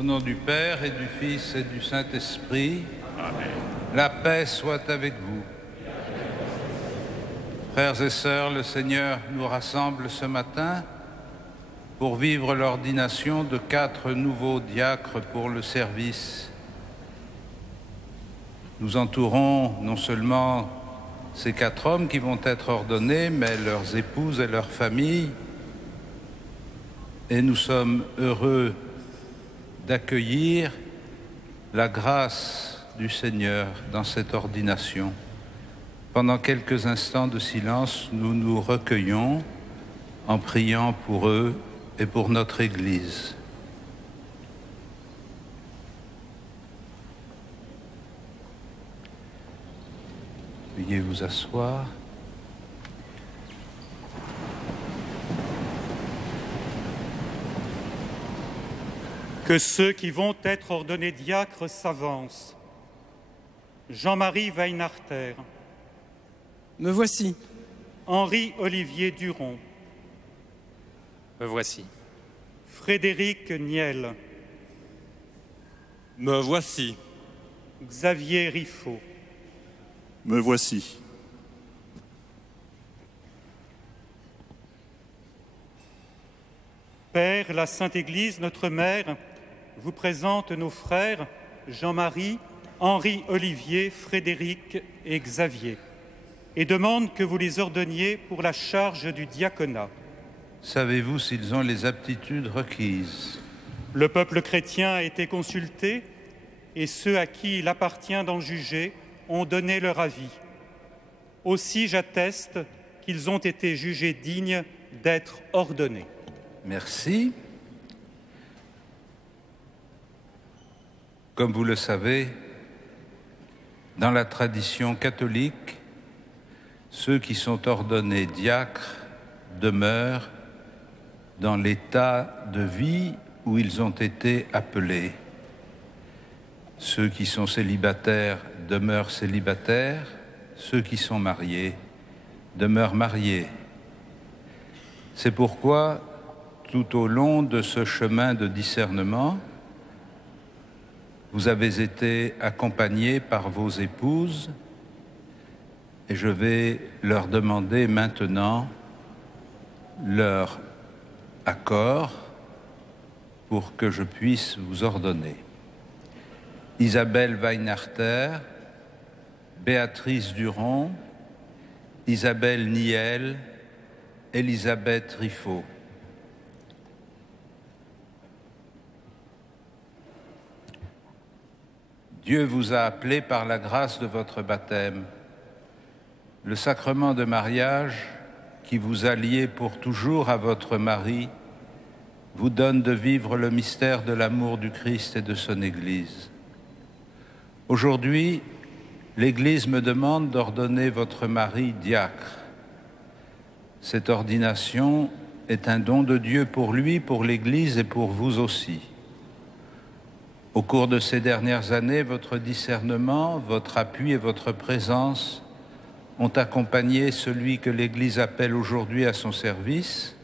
Au nom du Père et du Fils et du Saint-Esprit, Amen. la paix soit avec vous. Frères et sœurs, le Seigneur nous rassemble ce matin pour vivre l'ordination de 4 nouveaux diacres pour le service. Nous entourons non seulement ces 4 hommes qui vont être ordonnés, mais leurs épouses et leurs familles. Et nous sommes heureux d'accueillir la grâce du Seigneur dans cette ordination. Pendant quelques instants de silence, nous nous recueillons en priant pour eux et pour notre Église. Veuillez vous asseoir. Que ceux qui vont être ordonnés diacres s'avancent. Jean-Marie Weinarter. Me voici. Henri-Olivier Duron. Me voici. Frédéric Niel. Me voici. Xavier Riffaut. Me voici. Père, la Sainte Église, notre Mère, vous présente nos frères Jean-Marie, Henri-Olivier, Frédéric et Xavier et demande que vous les ordonniez pour la charge du diaconat. Savez-vous s'ils ont les aptitudes requises? Le peuple chrétien a été consulté et ceux à qui il appartient d'en juger ont donné leur avis. Aussi, j'atteste qu'ils ont été jugés dignes d'être ordonnés. Merci. Comme vous le savez, dans la tradition catholique, ceux qui sont ordonnés diacres demeurent dans l'état de vie où ils ont été appelés. Ceux qui sont célibataires demeurent célibataires, ceux qui sont mariés demeurent mariés. C'est pourquoi, tout au long de ce chemin de discernement, vous avez été accompagnés par vos épouses et je vais leur demander maintenant leur accord pour que je puisse vous ordonner. Isabelle Weinarter, Béatrice Duron, Isabelle Niel, Elisabeth Riffaut. Dieu vous a appelé par la grâce de votre baptême. Le sacrement de mariage qui vous a lié pour toujours à votre mari vous donne de vivre le mystère de l'amour du Christ et de son Église. Aujourd'hui, l'Église me demande d'ordonner votre mari diacre. Cette ordination est un don de Dieu pour lui, pour l'Église et pour vous aussi. Au cours de ces dernières années, votre discernement, votre appui et votre présence ont accompagné celui que l'Église appelle aujourd'hui à son service.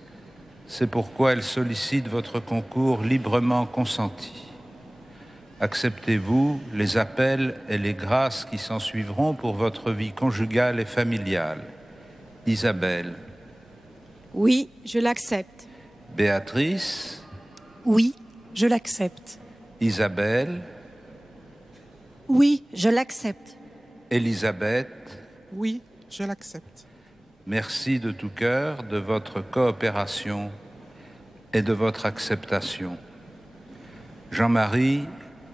C'est pourquoi elle sollicite votre concours librement consenti. Acceptez-vous les appels et les grâces qui s'ensuivront pour votre vie conjugale et familiale? Isabelle. Oui, je l'accepte. Béatrice. Oui, je l'accepte. Isabelle. Oui, je l'accepte. Elisabeth. Oui, je l'accepte. Merci de tout cœur de votre coopération et de votre acceptation. Jean-Marie,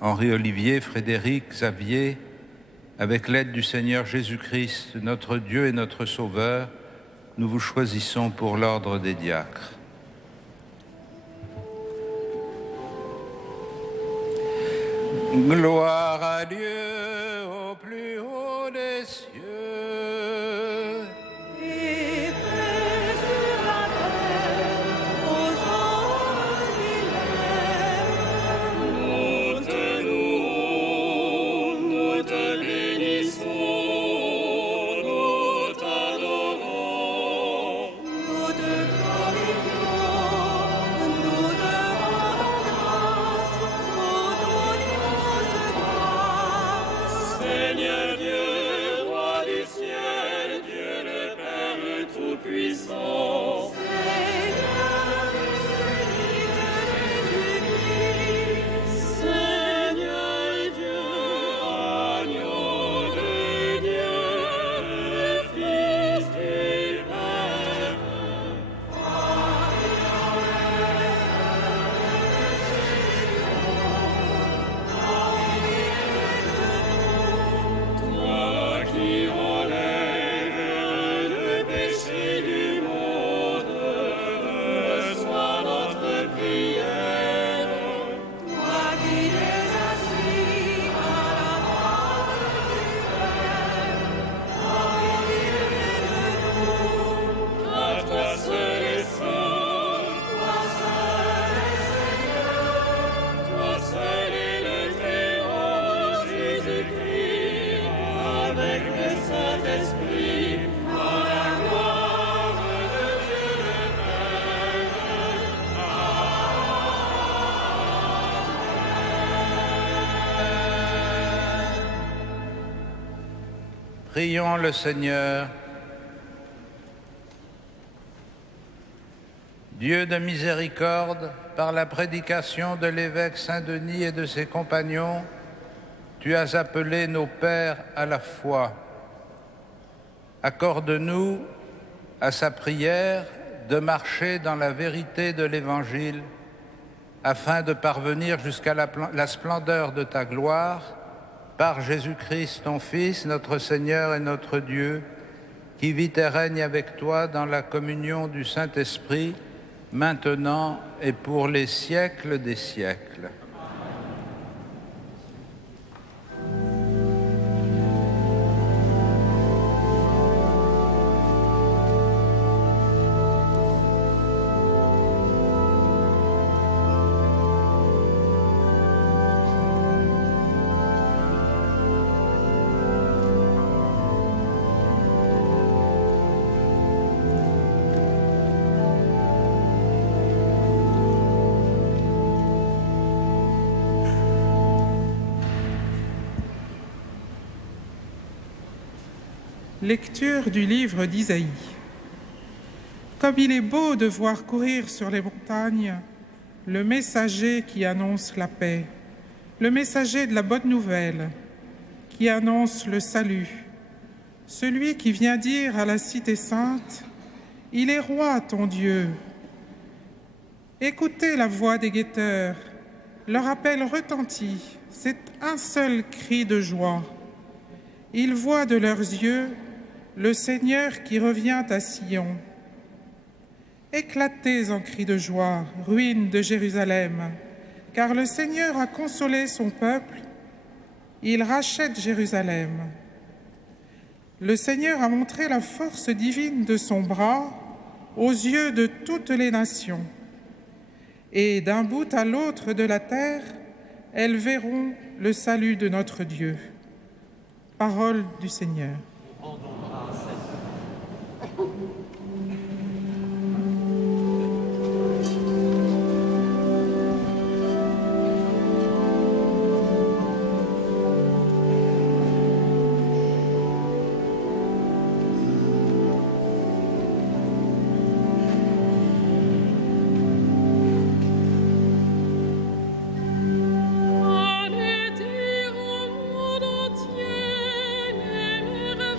Henri-Olivier, Frédéric, Xavier, avec l'aide du Seigneur Jésus-Christ, notre Dieu et notre Sauveur, nous vous choisissons pour l'ordre des diacres. Gloire à Dieu au plus haut des cieux. Et paix sur la terre aux hommes qu'il aime. Nous te louons, nous te bénissons, nous t'adorons, nous te glorifions, nous te rendons grâce. puissance. Seigneur, Jésus-Christ. Seigneur Dieu, agneau de Dieu, le Fils du Père. Toi qui enlèves le péché du monde, reçois notre prière. Toi qui les assis à la droite du Père, à toi seul est saint, toi seul est Seigneur, toi seul est le Très-Haut, Jésus-Christ, avec le Saint-Esprit, dans la gloire de Dieu le Père. Prions le Seigneur. Dieu de miséricorde, par la prédication de l'évêque Saint-Denis et de ses compagnons, tu as appelé nos pères à la foi. Accorde-nous, à sa prière, de marcher dans la vérité de l'Évangile, afin de parvenir jusqu'à la splendeur de ta gloire, par Jésus-Christ, ton Fils, notre Seigneur et notre Dieu, qui vit et règne avec toi dans la communion du Saint-Esprit, maintenant et pour les siècles des siècles. Lecture du livre d'Isaïe. Comme il est beau de voir courir sur les montagnes le messager qui annonce la paix, le messager de la bonne nouvelle, qui annonce le salut, celui qui vient dire à la cité sainte, « Il est roi ton Dieu ». Écoutez la voix des guetteurs, leur appel retentit, c'est un seul cri de joie. Ils voient de leurs yeux le Seigneur qui revient à Sion. Éclatez en cris de joie, ruines de Jérusalem, car le Seigneur a consolé son peuple, il rachète Jérusalem. Le Seigneur a montré la force divine de son bras aux yeux de toutes les nations. Et d'un bout à l'autre de la terre, elles verront le salut de notre Dieu. Parole du Seigneur. Allez dire au monde entier les merveilles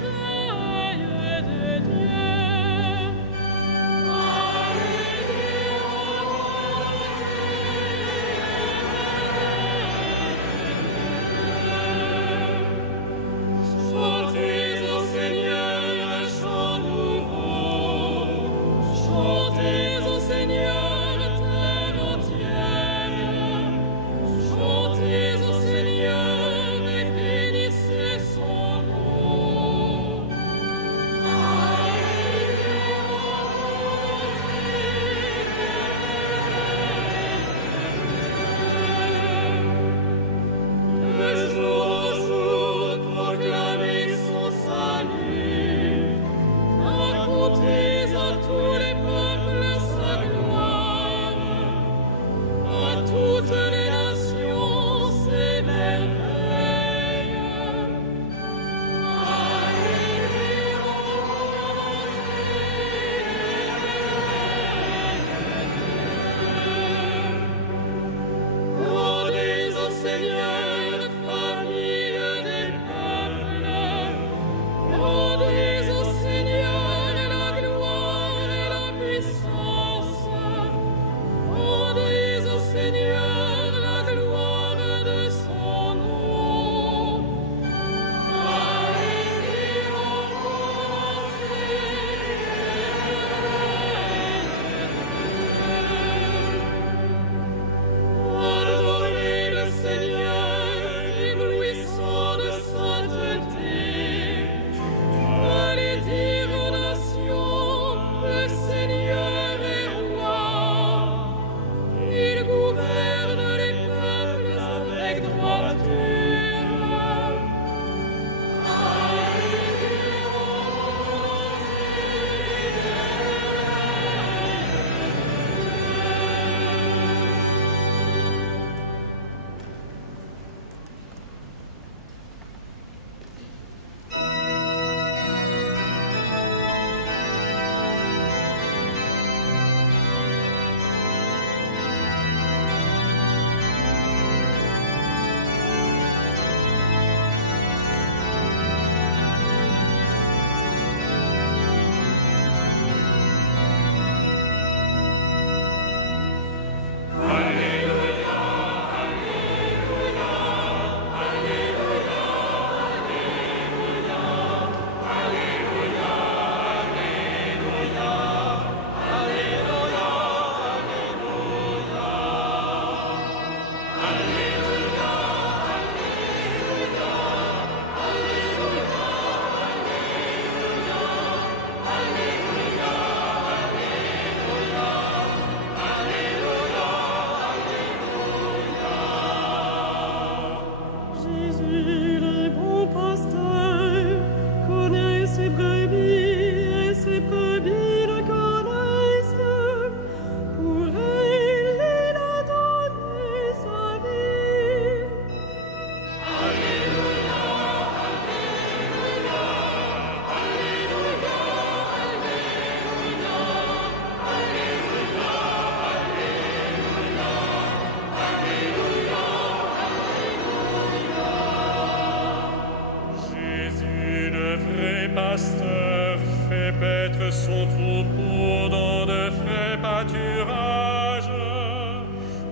pasteur fait paître son troupeau dans de frais pâturages.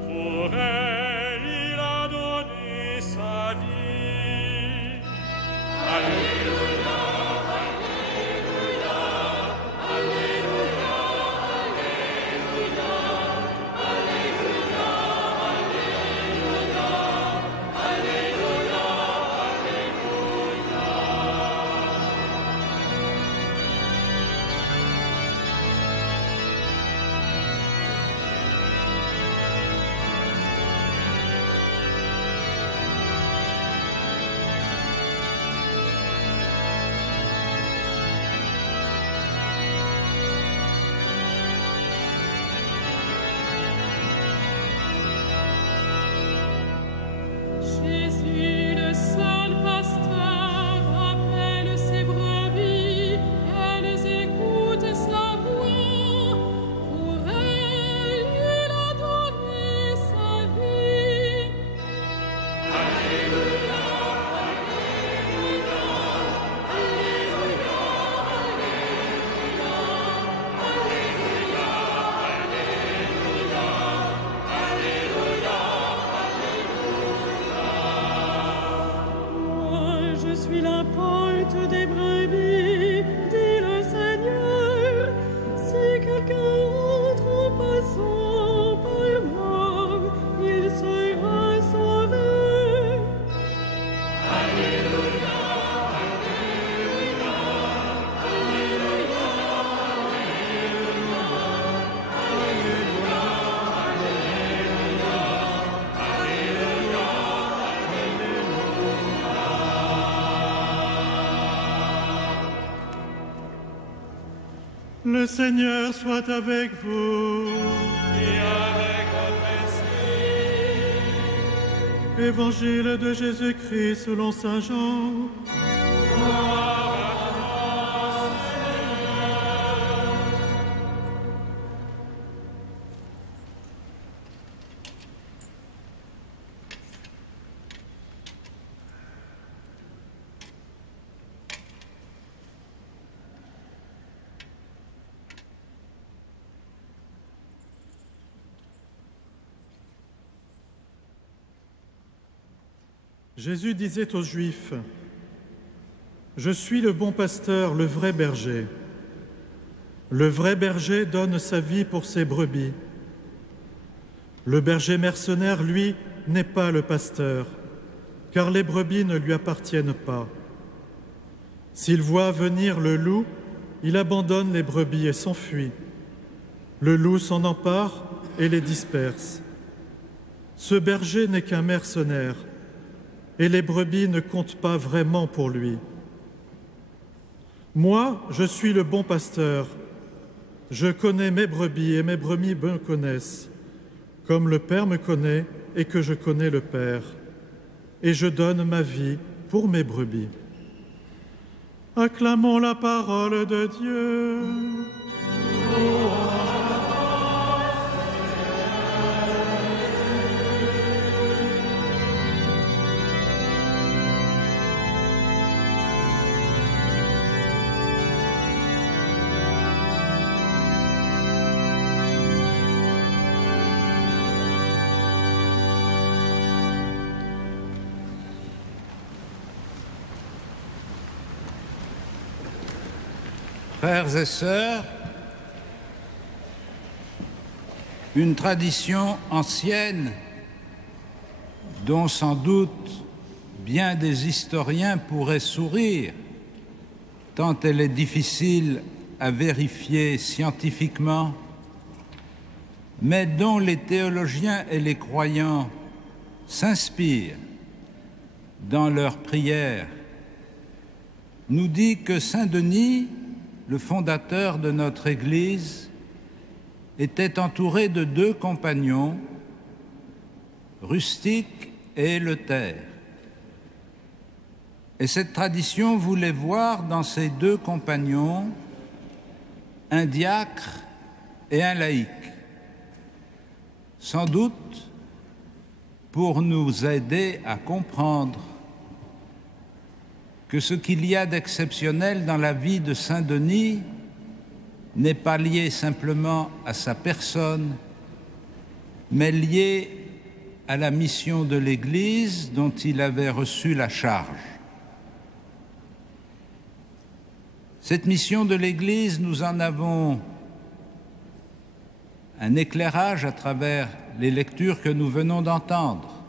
Pour elle, il a donné sa vie. Alléluia, Alléluia, Alléluia, Alléluia, Alléluia, Alléluia, Alléluia, Jésus, le seul pasteur, appelle ses brebis, elles écoutent sa voix. Pour elles, il a donné sa vie. Alléluia, Alléluia, Alléluia, Alléluia, Alléluia, Alléluia, Moi, je suis la porte des brebis, dit le Seigneur. Si quelqu'un entre en passant par moi, il sera sauvé. Alléluia, Alléluia, Alléluia, Alléluia, Alléluia, Le Seigneur soit avec vous. et avec votre esprit. Évangile de Jésus-Christ selon saint Jean. Jésus disait aux Juifs, « Je suis le bon pasteur, le vrai berger. Le vrai berger donne sa vie pour ses brebis. Le berger mercenaire, lui, n'est pas le pasteur, car les brebis ne lui appartiennent pas. S'il voit venir le loup, il abandonne les brebis et s'enfuit. Le loup s'en empare et les disperse. Ce berger n'est qu'un mercenaire, et les brebis ne comptent pas vraiment pour lui. Moi, je suis le bon pasteur. Je connais mes brebis et mes brebis me connaissent, comme le Père me connaît et que je connais le Père. Et je donne ma vie pour mes brebis. » Acclamons la parole de Dieu. Frères et sœurs, une tradition ancienne dont sans doute bien des historiens pourraient sourire, tant elle est difficile à vérifier scientifiquement, mais dont les théologiens et les croyants s'inspirent dans leurs prières, nous dit que Saint Denis, le fondateur de notre Église, était entouré de deux compagnons, Rustique et Eleuthère. Et cette tradition voulait voir dans ces deux compagnons un diacre et un laïc, sans doute pour nous aider à comprendre que ce qu'il y a d'exceptionnel dans la vie de Saint Denis n'est pas lié simplement à sa personne, mais lié à la mission de l'Église dont il avait reçu la charge. Cette mission de l'Église, nous en avons un éclairage à travers les lectures que nous venons d'entendre.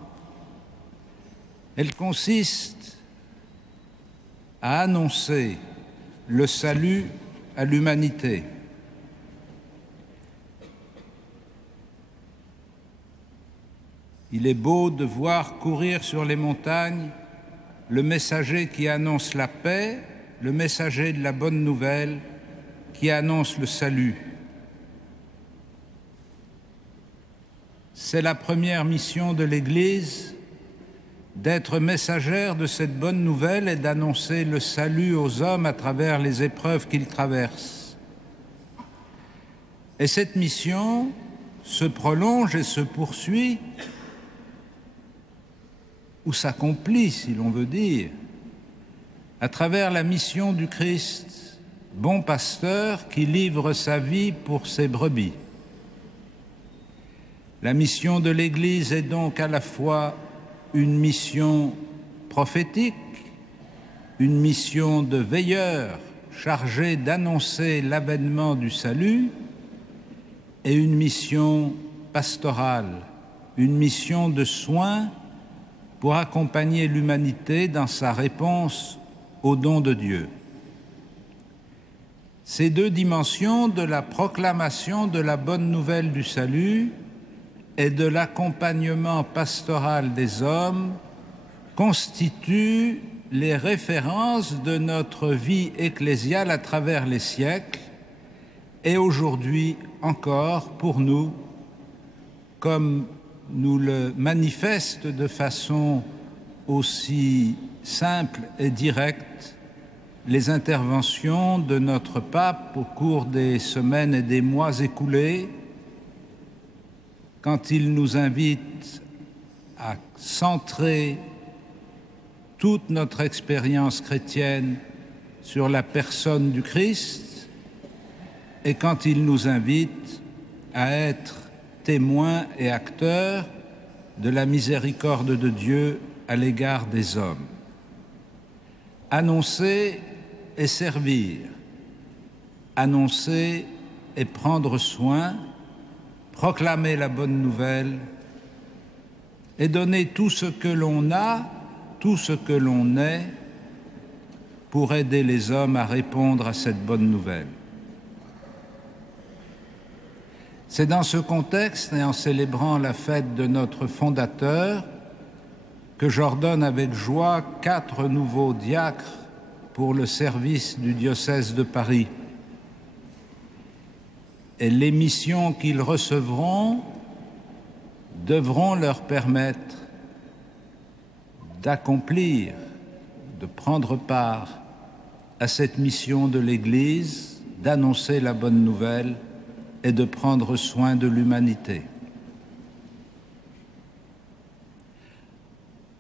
Elle consiste à annoncer le salut à l'humanité. Il est beau de voir courir sur les montagnes le messager qui annonce la paix, le messager de la bonne nouvelle qui annonce le salut. C'est la première mission de l'Église d'être messagère de cette bonne nouvelle et d'annoncer le salut aux hommes à travers les épreuves qu'ils traversent. Et cette mission se prolonge et se poursuit, ou s'accomplit, si l'on veut dire, à travers la mission du Christ, bon pasteur qui livre sa vie pour ses brebis. La mission de l'Église est donc à la fois une mission prophétique, une mission de veilleur chargée d'annoncer l'avènement du salut, et une mission pastorale, une mission de soins pour accompagner l'humanité dans sa réponse au don de Dieu. Ces deux dimensions de la proclamation de la bonne nouvelle du salut et de l'accompagnement pastoral des hommes constituent les références de notre vie ecclésiale à travers les siècles et aujourd'hui encore pour nous, comme nous le manifeste de façon aussi simple et directe les interventions de notre pape au cours des semaines et des mois écoulés, quand il nous invite à centrer toute notre expérience chrétienne sur la personne du Christ et quand il nous invite à être témoins et acteurs de la miséricorde de Dieu à l'égard des hommes. Annoncer et servir, annoncer et prendre soin, proclamer la bonne nouvelle et donner tout ce que l'on a, tout ce que l'on est, pour aider les hommes à répondre à cette bonne nouvelle. C'est dans ce contexte et en célébrant la fête de notre fondateur que j'ordonne avec joie 4 nouveaux diacres pour le service du diocèse de Paris. Et les missions qu'ils recevront devront leur permettre d'accomplir, de prendre part à cette mission de l'Église, d'annoncer la bonne nouvelle et de prendre soin de l'humanité.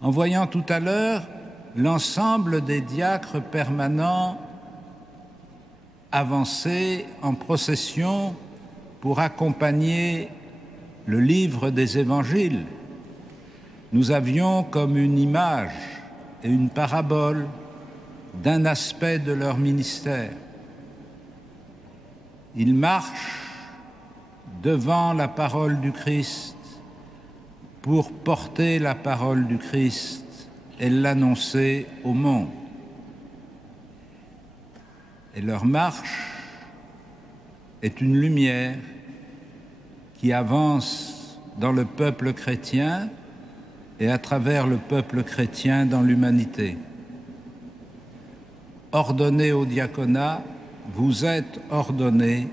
En voyant tout à l'heure l'ensemble des diacres permanents avancer en procession pour accompagner le livre des évangiles, nous avions comme une image et une parabole d'un aspect de leur ministère. Ils marchent devant la parole du Christ pour porter la parole du Christ et l'annoncer au monde. Et leur marche est une lumière qui avance dans le peuple chrétien et à travers le peuple chrétien dans l'humanité. Ordonnés au diaconat, vous êtes ordonnés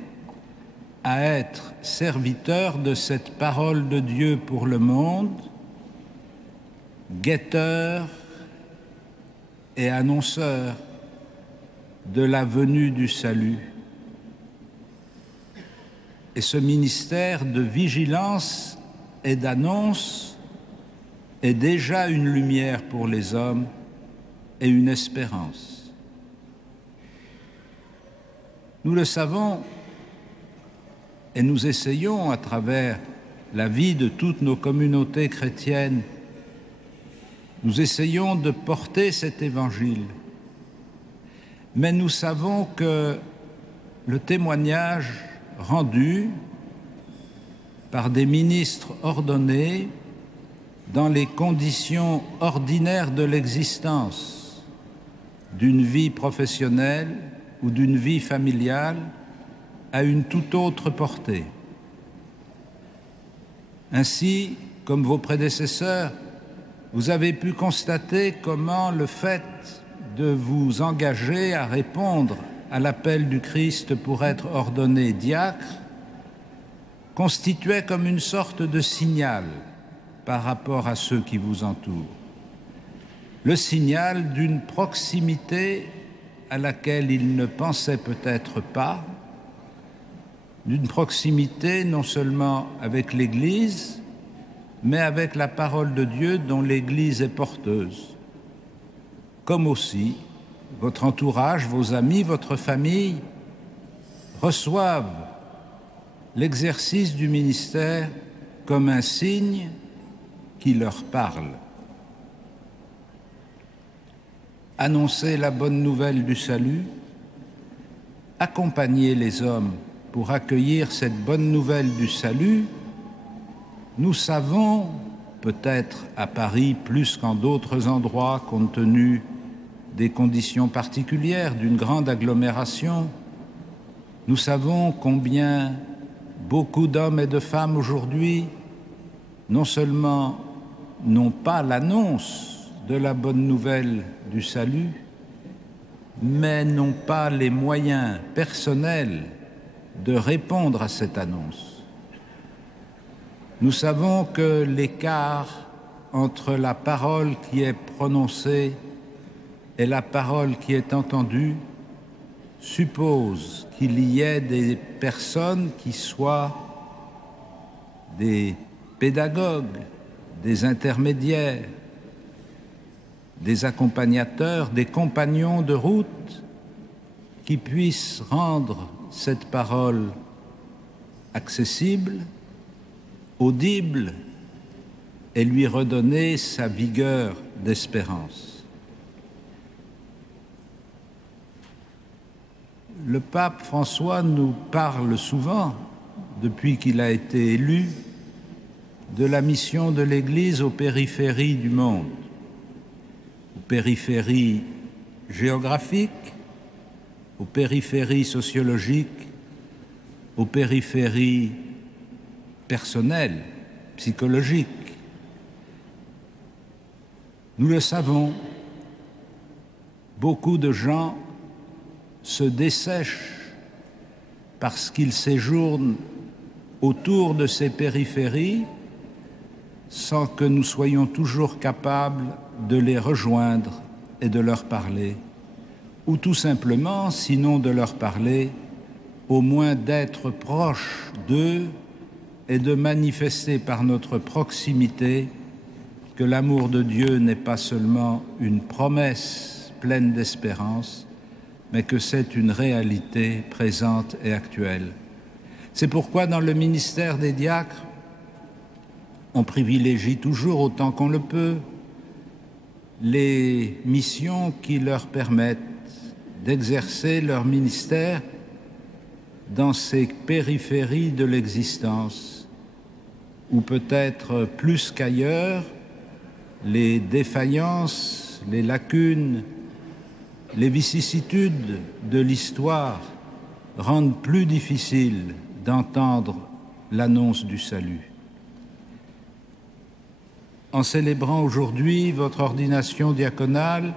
à être serviteurs de cette parole de Dieu pour le monde, guetteurs et annonceurs de la venue du salut. Et ce ministère de vigilance et d'annonce est déjà une lumière pour les hommes et une espérance. Nous le savons et nous essayons à travers la vie de toutes nos communautés chrétiennes, nous essayons de porter cet évangile. Mais nous savons que le témoignage rendu par des ministres ordonnés dans les conditions ordinaires de l'existence, d'une vie professionnelle ou d'une vie familiale, a une toute autre portée. Ainsi, comme vos prédécesseurs, vous avez pu constater comment le fait de vous engager à répondre à l'appel du Christ pour être ordonné diacre constituait comme une sorte de signal par rapport à ceux qui vous entourent. Le signal d'une proximité à laquelle ils ne pensaient peut-être pas, d'une proximité non seulement avec l'Église, mais avec la parole de Dieu dont l'Église est porteuse. Comme aussi, votre entourage, vos amis, votre famille reçoivent l'exercice du ministère comme un signe qui leur parle. Annoncer la bonne nouvelle du salut, accompagner les hommes pour accueillir cette bonne nouvelle du salut, nous savons, peut-être à Paris plus qu'en d'autres endroits, compte tenu des conditions particulières d'une grande agglomération, nous savons combien beaucoup d'hommes et de femmes aujourd'hui, non seulement n'ont pas l'annonce de la bonne nouvelle du salut, mais n'ont pas les moyens personnels de répondre à cette annonce. Nous savons que l'écart entre la parole qui est prononcée et la parole qui est entendue suppose qu'il y ait des personnes qui soient des pédagogues, des intermédiaires, des accompagnateurs, des compagnons de route qui puissent rendre cette parole accessible, audible et lui redonner sa vigueur d'espérance. Le pape François nous parle souvent, depuis qu'il a été élu, de la mission de l'Église aux périphéries du monde, aux périphéries géographiques, aux périphéries sociologiques, aux périphéries personnelles, psychologiques. Nous le savons, beaucoup de gens se dessèchent parce qu'ils séjournent autour de ces périphéries sans que nous soyons toujours capables de les rejoindre et de leur parler, ou tout simplement, sinon de leur parler, au moins d'être proches d'eux et de manifester par notre proximité que l'amour de Dieu n'est pas seulement une promesse pleine d'espérance, mais que c'est une réalité présente et actuelle. C'est pourquoi dans le ministère des diacres, on privilégie toujours autant qu'on le peut les missions qui leur permettent d'exercer leur ministère dans ces périphéries de l'existence, où peut-être plus qu'ailleurs, les défaillances, les lacunes, les vicissitudes de l'histoire rendent plus difficile d'entendre l'annonce du salut. En célébrant aujourd'hui votre ordination diaconale,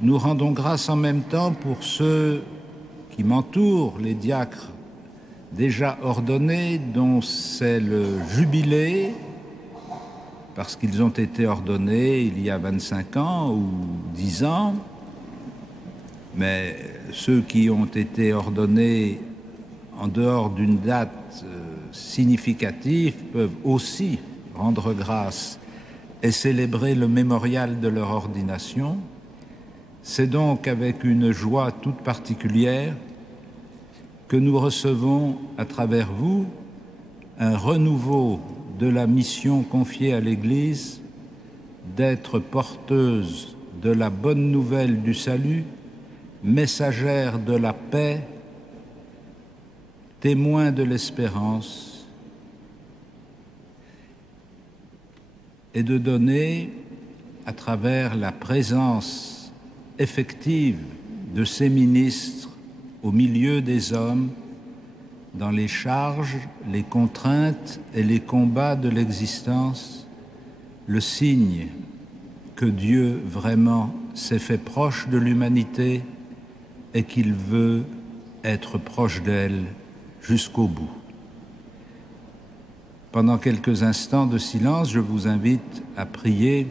nous rendons grâce en même temps pour ceux qui m'entourent, les diacres déjà ordonnés, dont c'est le jubilé, parce qu'ils ont été ordonnés il y a 25 ans ou 10 ans, mais ceux qui ont été ordonnés en dehors d'une date significative peuvent aussi rendre grâce et célébrer le mémorial de leur ordination. C'est donc avec une joie toute particulière que nous recevons à travers vous un renouveau de la mission confiée à l'Église d'être porteuse de la bonne nouvelle du salut, messagère de la paix, témoin de l'espérance, et de donner, à travers la présence effective de ces ministres au milieu des hommes, dans les charges, les contraintes et les combats de l'existence, le signe que Dieu vraiment s'est fait proche de l'humanité et qu'il veut être proche d'elle jusqu'au bout. Pendant quelques instants de silence, je vous invite à prier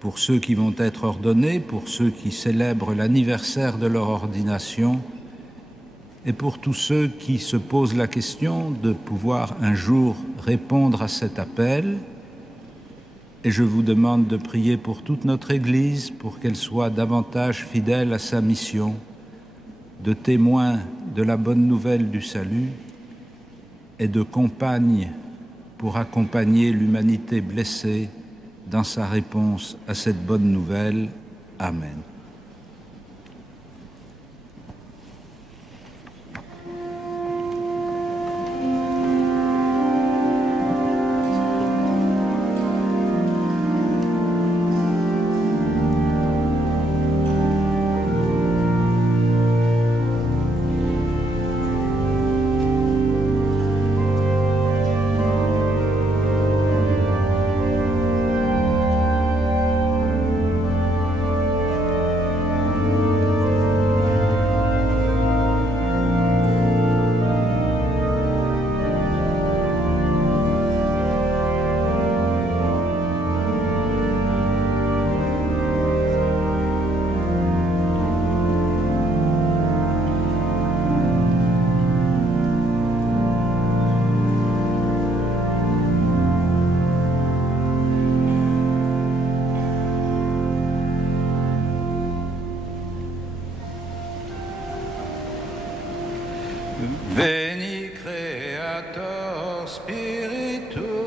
pour ceux qui vont être ordonnés, pour ceux qui célèbrent l'anniversaire de leur ordination et pour tous ceux qui se posent la question de pouvoir un jour répondre à cet appel. Et je vous demande de prier pour toute notre Église, pour qu'elle soit davantage fidèle à sa mission, de témoin de la bonne nouvelle du salut et de compagne pour accompagner l'humanité blessée dans sa réponse à cette bonne nouvelle. Amen. Veni Creator Spiritus.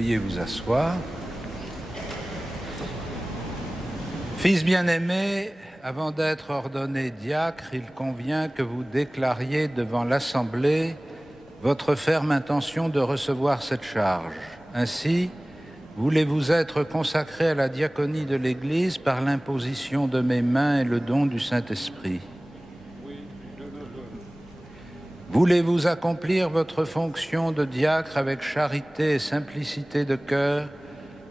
Veuillez vous asseoir. Fils bien-aimé, avant d'être ordonné diacre, il convient que vous déclariez devant l'Assemblée votre ferme intention de recevoir cette charge. Ainsi, voulez-vous être consacré à la diaconie de l'Église par l'imposition de mes mains et le don du Saint-Esprit? Voulez-vous accomplir votre fonction de diacre avec charité et simplicité de cœur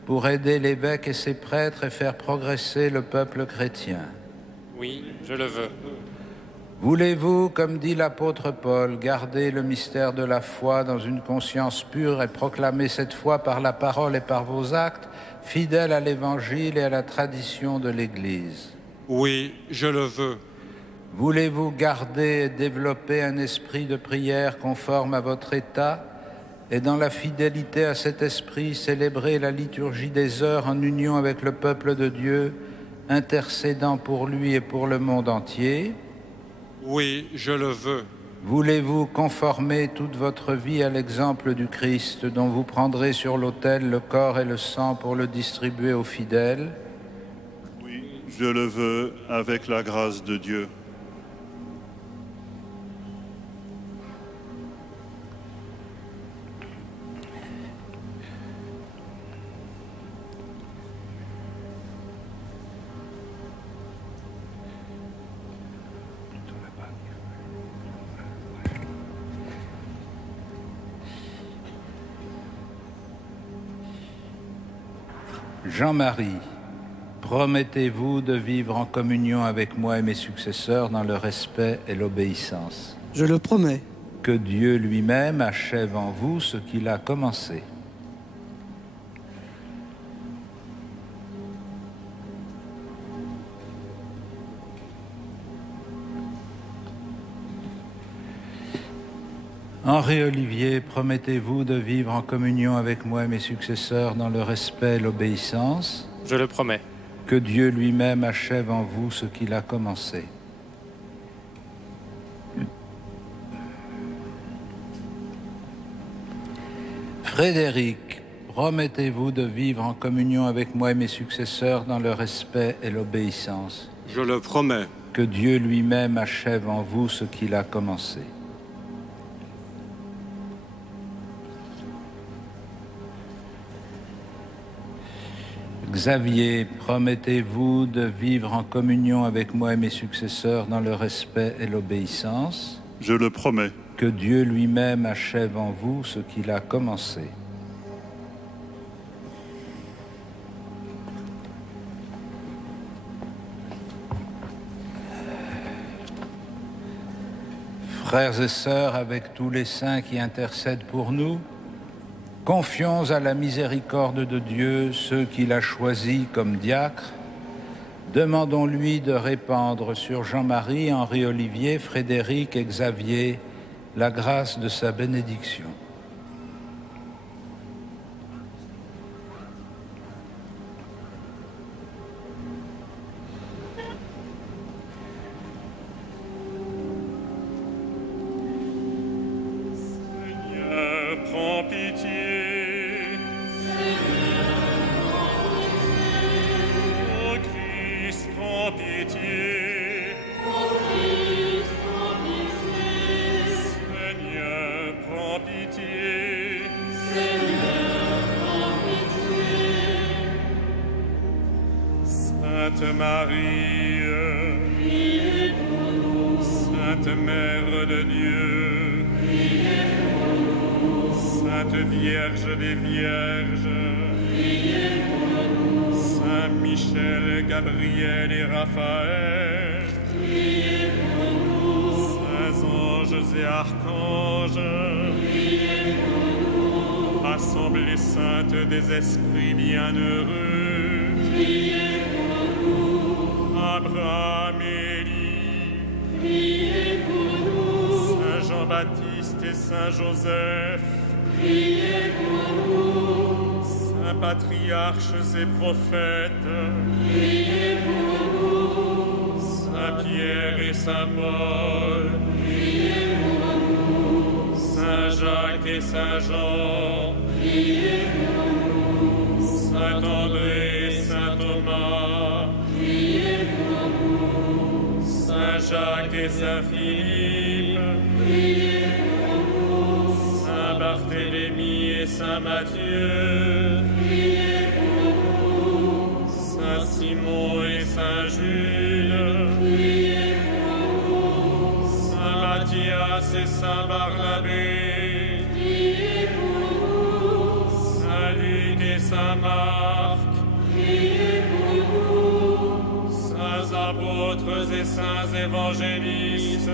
pour aider l'évêque et ses prêtres et faire progresser le peuple chrétien? Oui, je le veux. Voulez-vous, comme dit l'apôtre Paul, garder le mystère de la foi dans une conscience pure et proclamer cette foi par la parole et par vos actes, fidèles à l'Évangile et à la tradition de l'Église? Oui, je le veux. Voulez-vous garder et développer un esprit de prière conforme à votre état et dans la fidélité à cet esprit célébrer la liturgie des heures en union avec le peuple de Dieu, intercédant pour lui et pour le monde entier? Oui, je le veux. Voulez-vous conformer toute votre vie à l'exemple du Christ, dont vous prendrez sur l'autel le corps et le sang pour le distribuer aux fidèles? Oui, je le veux avec la grâce de Dieu. Jean-Marie, promettez-vous de vivre en communion avec moi et mes successeurs dans le respect et l'obéissance? Je le promets. Que Dieu lui-même achève en vous ce qu'il a commencé. Henri Olivier, promettez-vous de vivre en communion avec moi et mes successeurs dans le respect et l'obéissance? Je le promets. Que Dieu lui-même achève en vous ce qu'il a commencé. Frédéric, promettez-vous de vivre en communion avec moi et mes successeurs dans le respect et l'obéissance? Je le promets. Que Dieu lui-même achève en vous ce qu'il a commencé. Xavier, promettez-vous de vivre en communion avec moi et mes successeurs dans le respect et l'obéissance? Je le promets. Que Dieu lui-même achève en vous ce qu'il a commencé. Frères et sœurs, avec tous les saints qui intercèdent pour nous, confions à la miséricorde de Dieu ceux qu'il a choisis comme diacres. Demandons-lui de répandre sur Jean-Marie, Henri Olivier, Frédéric et Xavier la grâce de sa bénédiction. Seigneur, prends pitié. Ô Christ, prends pitié. Seigneur, prends pitié. Sainte Marie, Sainte Mère de Dieu, Sainte Vierge des Vierges, Saint Michel, Gabriel et Raphaël, Saints anges et archanges, Assemblée sainte des esprits bienheureux, Abraham et Élie, Saint Jean-Baptiste et Saint Joseph, Saint Patriarches et prophètes, Saint Pierre et Saint Paul, Saint Jacques et Saint Jean, Saint André, Saint Thomas, priez pour nous. Saint Jacques et Saint Philippe, priez pour nous. Saint Barthélemy et Saint Matthieu, priez pour nous. Saint Simon et Saint Jules, priez pour nous. Saint Matthias et Saint Barnabé, priez pour nous. Saint Luc et Saint Marc, priez pour nous. Saints apôtres et saints évangélistes,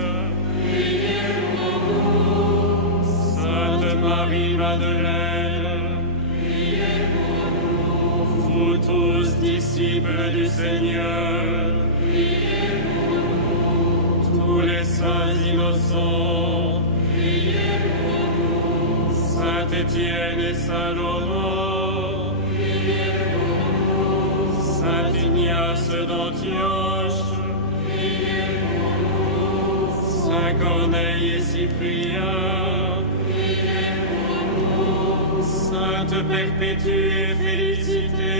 priez pour nous. Sainte Marie-Madeleine, priez pour nous. Vous tous disciples du Seigneur, priez pour nous. Tous les saints innocents, priez pour nous. Saint Étienne et Saint Laurent, priez pour nous. Saint Ignace d'Antioche, priez pour nous. Saint Corneille et Cyprien, priez pour nous. Sainte Perpétue et Félicité,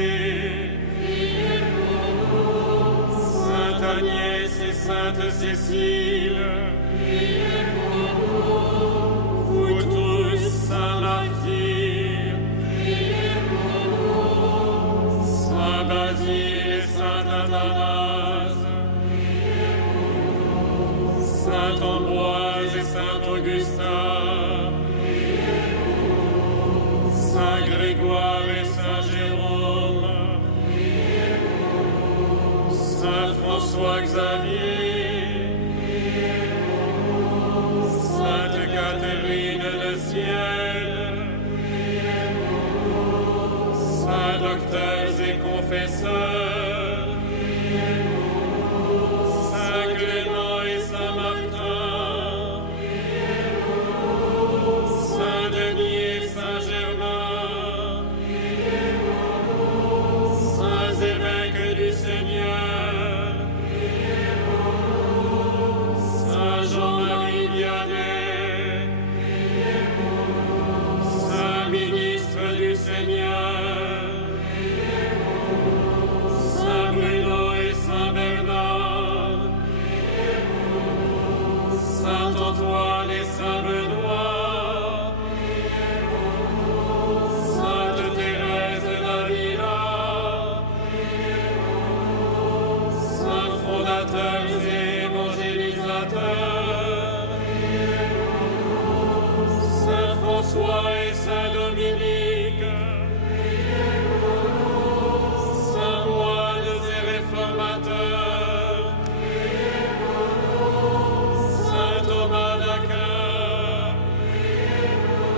priez pour nous. Sainte Agnès et Sainte Cécile, priez pour nous. Vous tous, saints martyrs, priez pour nous. Saint Basile et Saint Athanase, priez pour nous. Saint Ambroise et Saint Augustin, priez pour nous. Saint Grégoire et Saint Jérôme, priez pour nous. Saint François Xavier, priez pour nous. Sainte Catherine de Sienne, priez pour nous. Saints docteurs et confesseurs, priez pour nous. Saint Clément et Saint Martin, priez pour nous. Saint Denis et Saint Germain, priez pour nous. Saints évêques du Seigneur, priez pour nous. Saint Jean-Marie Vianney, priez pour nous. Saint ministre du Seigneur, priez pour nous. Saint Bruno et Saint Bernard, priez pour nous. Saint Antoine et Saint Benoît, priez pour nous. Sainte Thérèse d'Avila, priez pour nous. Saints fondateurs et évangélisateurs, priez pour nous. Saint François et Saint Dominique, priez pour nous. Saints moines et réformateurs, priez pour nous. Saint Thomas d'Aquin, priez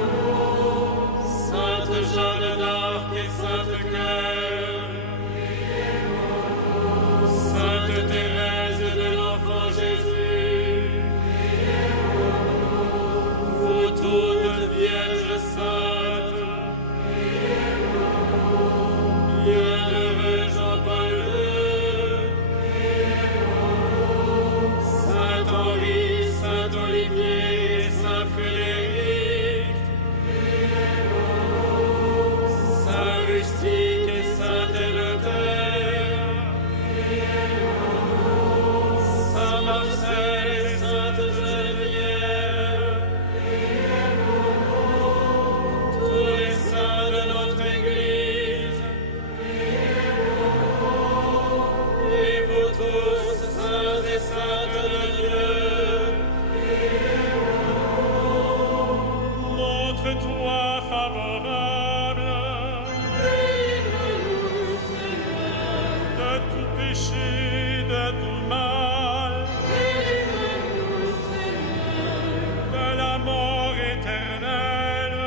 pour nous. Sainte Jeanne d'Arc et Sainte Claire, priez pour nous. Sainte Thérèse de l'Enfant Jésus, priez pour nous. Vous toutes vierges saintes, priez pour nous. Bienheureux Jean-Paul II, priez pour nous. Saint Henri, Saint Olivier et Saint Frédéric, priez pour nous. Saint Rustique et Saint Éleuthère, priez pour nous. Saint Marcel et Sainte Geneviève, priez pour nous. Tous les saints de notre Église, priez pour nous. Et vous tous, saints et saintes de Dieu, priez pour nous. Montre-toi favorable, délivre-nous, Seigneur, de tout péché, de tout mal, délivre-nous, Seigneur, de la mort éternelle,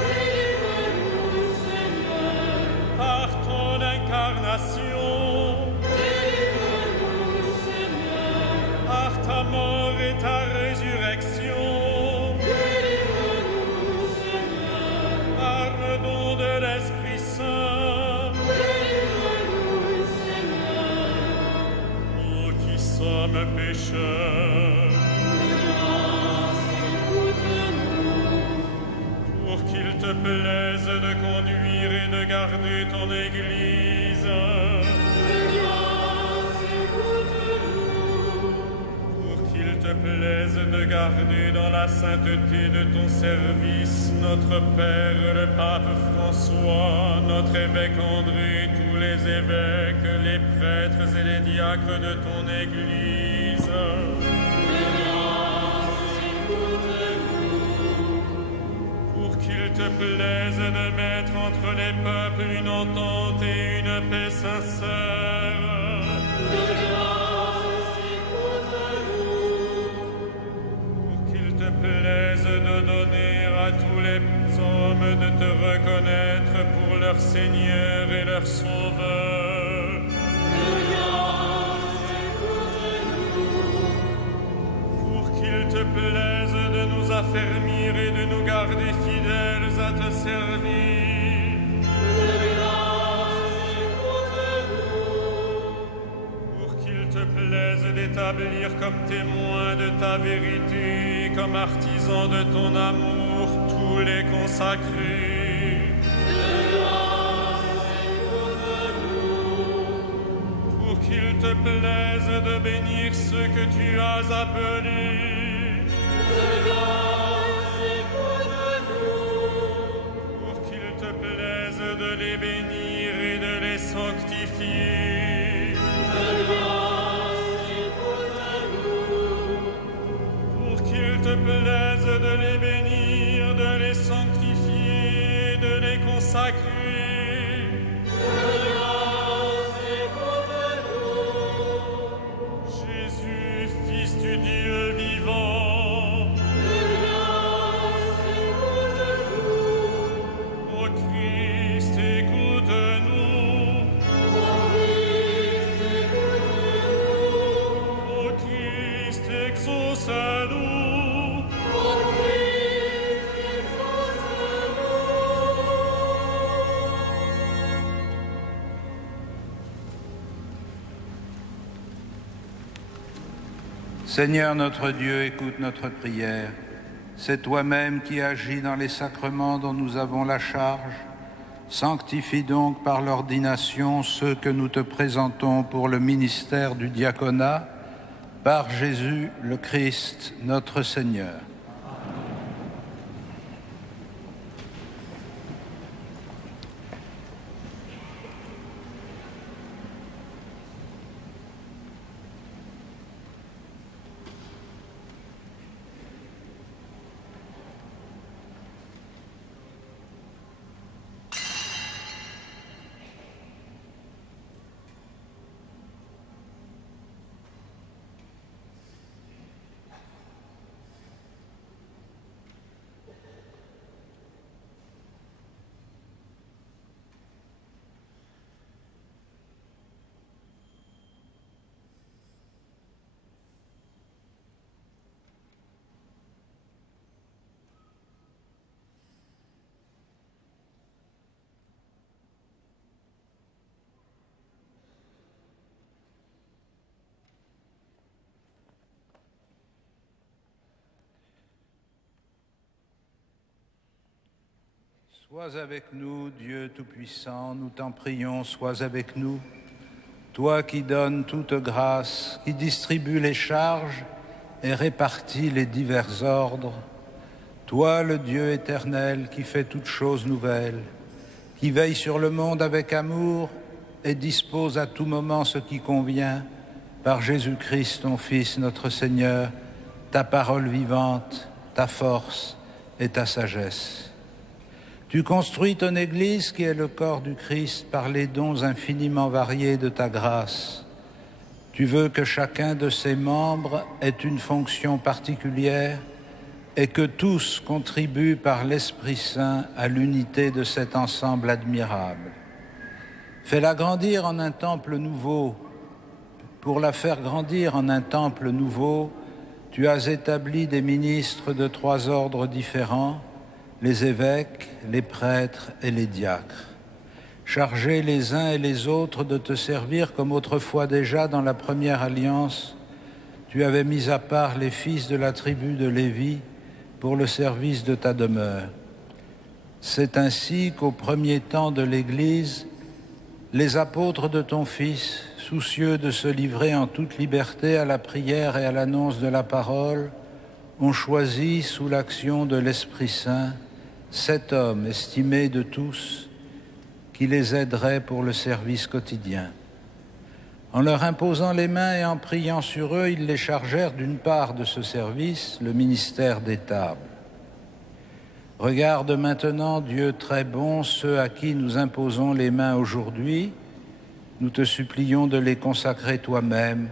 délivre-nous, Seigneur, par ton incarnation, délivre-nous, Seigneur, par ta mort et ta résurrection, délivre-nous, Seigneur, par le don de l'Esprit Saint, délivre-nous, Seigneur, nous qui sommes pécheurs, grâce, écoute-nous, pour qu'il te plaise de conduire et de garder gardes ton Église. Pour qu'il te plaise de garder dans la sainteté de ton service notre Père, le Pape François, notre évêque André, tous les évêques, les prêtres et les diacres de ton Église. Pour qu'il te plaise de mettre entre les peuples une entente et une paix sincère. Pour qu'il te plaise de donner à tous les hommes de te reconnaître pour leur Seigneur et leur Sauveur. Pour qu'il te plaise de nous affermir et de nous garder fidèles à te servir. Pour qu'il te plaise d'établir comme témoins de ta vérité, comme artisans de ton amour, tous les consacrés. Pour qu'il te plaise de bénir ceux que tu as appelés. Pour qu'il te plaise de les bénir et de les sanctifier. Pour qu'il te plaise de les bénir, de les sanctifier, de les consacrer. Jésus, Fils du Dieu vivant. Ô Christ, écoute-nous. Ô Christ, exauce-nous. Seigneur notre Dieu, écoute notre prière. C'est toi-même qui agis dans les sacrements dont nous avons la charge. Sanctifie donc par l'ordination ceux que nous te présentons pour le ministère du diaconat, par Jésus le Christ, notre Seigneur. Sois avec nous, Dieu Tout-Puissant, nous t'en prions, sois avec nous. Toi qui donnes toute grâce, qui distribues les charges et répartis les divers ordres, toi le Dieu éternel qui fait toutes choses nouvelles, qui veille sur le monde avec amour et dispose à tout moment ce qui convient, par Jésus-Christ ton Fils, notre Seigneur, ta parole vivante, ta force et ta sagesse. Tu construis ton Église qui est le corps du Christ par les dons infiniment variés de ta grâce. Tu veux que chacun de ses membres ait une fonction particulière et que tous contribuent par l'Esprit Saint à l'unité de cet ensemble admirable. Fais-la grandir en un temple nouveau. Pour la faire grandir en un temple nouveau, tu as établi des ministres de 3 ordres différents, les évêques, les prêtres et les diacres, chargés les uns et les autres de te servir comme autrefois déjà dans la première alliance, tu avais mis à part les fils de la tribu de Lévi pour le service de ta demeure. C'est ainsi qu'au premier temps de l'Église, les apôtres de ton Fils, soucieux de se livrer en toute liberté à la prière et à l'annonce de la parole, ont choisi, sous l'action de l'Esprit Saint, 7 hommes estimés de tous, qui les aideraient pour le service quotidien. En leur imposant les mains et en priant sur eux, ils les chargèrent d'une part de ce service, le ministère des tables. Regarde maintenant, Dieu très bon, ceux à qui nous imposons les mains aujourd'hui. Nous te supplions de les consacrer toi-même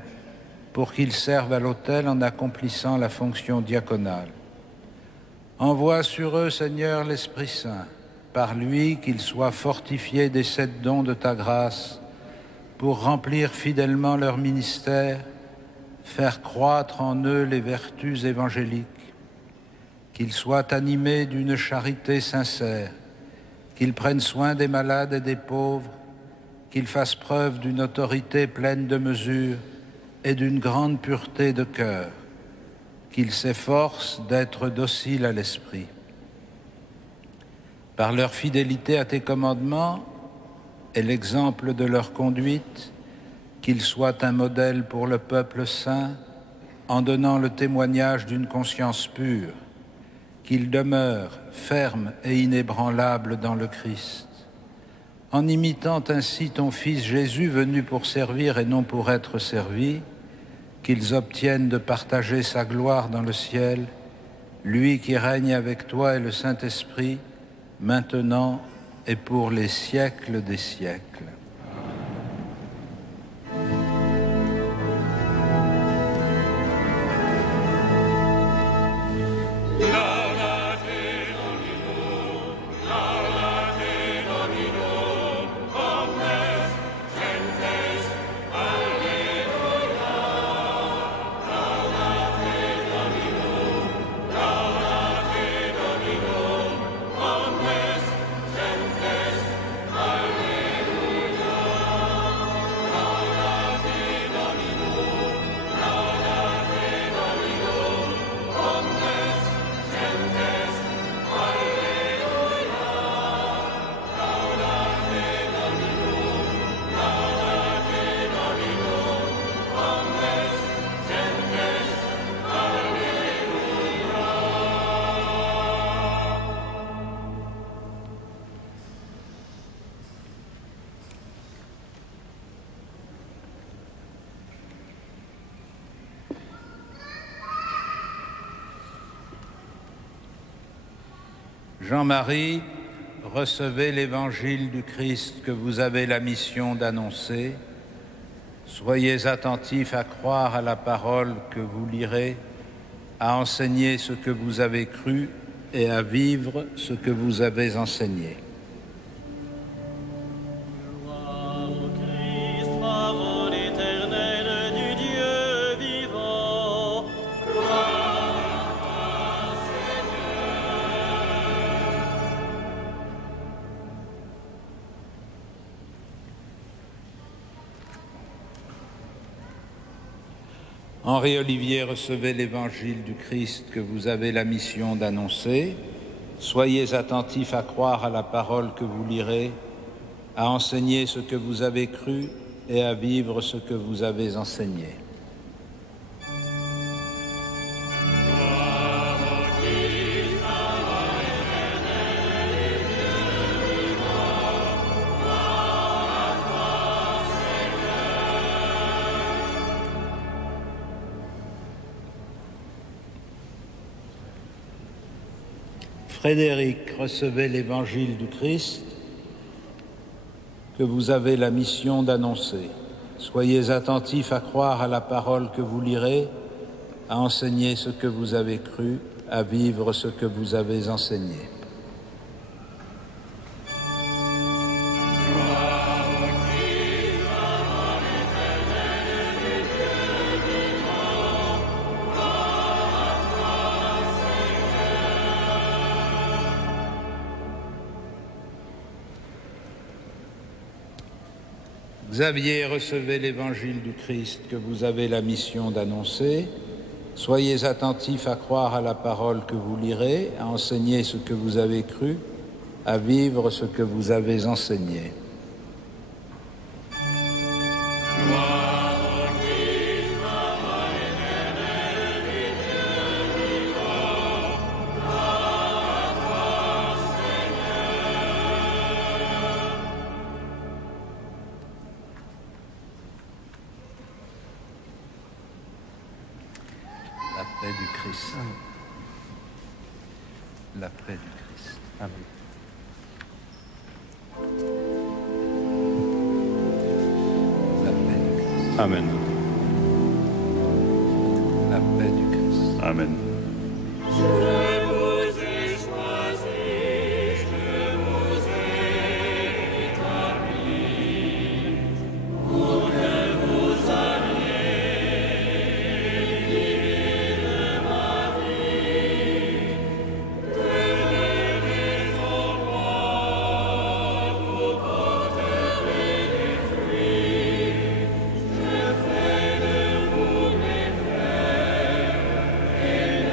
pour qu'ils servent à l'autel en accomplissant la fonction diaconale. Envoie sur eux, Seigneur, l'Esprit Saint, par lui qu'ils soient fortifiés des 7 dons de ta grâce pour remplir fidèlement leur ministère, faire croître en eux les vertus évangéliques, qu'ils soient animés d'une charité sincère, qu'ils prennent soin des malades et des pauvres, qu'ils fassent preuve d'une autorité pleine de mesure et d'une grande pureté de cœur, qu'ils s'efforcent d'être dociles à l'esprit. Par leur fidélité à tes commandements et l'exemple de leur conduite, qu'ils soient un modèle pour le peuple saint en donnant le témoignage d'une conscience pure, qu'ils demeurent fermes et inébranlables dans le Christ. En imitant ainsi ton Fils Jésus venu pour servir et non pour être servi, qu'ils obtiennent de partager sa gloire dans le ciel, lui qui règne avec toi et le Saint-Esprit, maintenant et pour les siècles des siècles. Jean-Marie, recevez l'évangile du Christ que vous avez la mission d'annoncer. Soyez attentifs à croire à la parole que vous lirez, à enseigner ce que vous avez cru et à vivre ce que vous avez enseigné. Henri-Olivier, recevez l'évangile du Christ que vous avez la mission d'annoncer. Soyez attentifs à croire à la parole que vous lirez, à enseigner ce que vous avez cru et à vivre ce que vous avez enseigné. Frédéric, recevez l'évangile du Christ que vous avez la mission d'annoncer. Soyez attentifs à croire à la parole que vous lirez, à enseigner ce que vous avez cru, à vivre ce que vous avez enseigné. Xavier, recevez l'évangile du Christ que vous avez la mission d'annoncer. Soyez attentifs à croire à la parole que vous lirez, à enseigner ce que vous avez cru, à vivre ce que vous avez enseigné. La paix du Christ. La paix du Christ. Amen. La paix du Christ. Amen. La paix du Christ. Amen. Je fais de vous mes frères et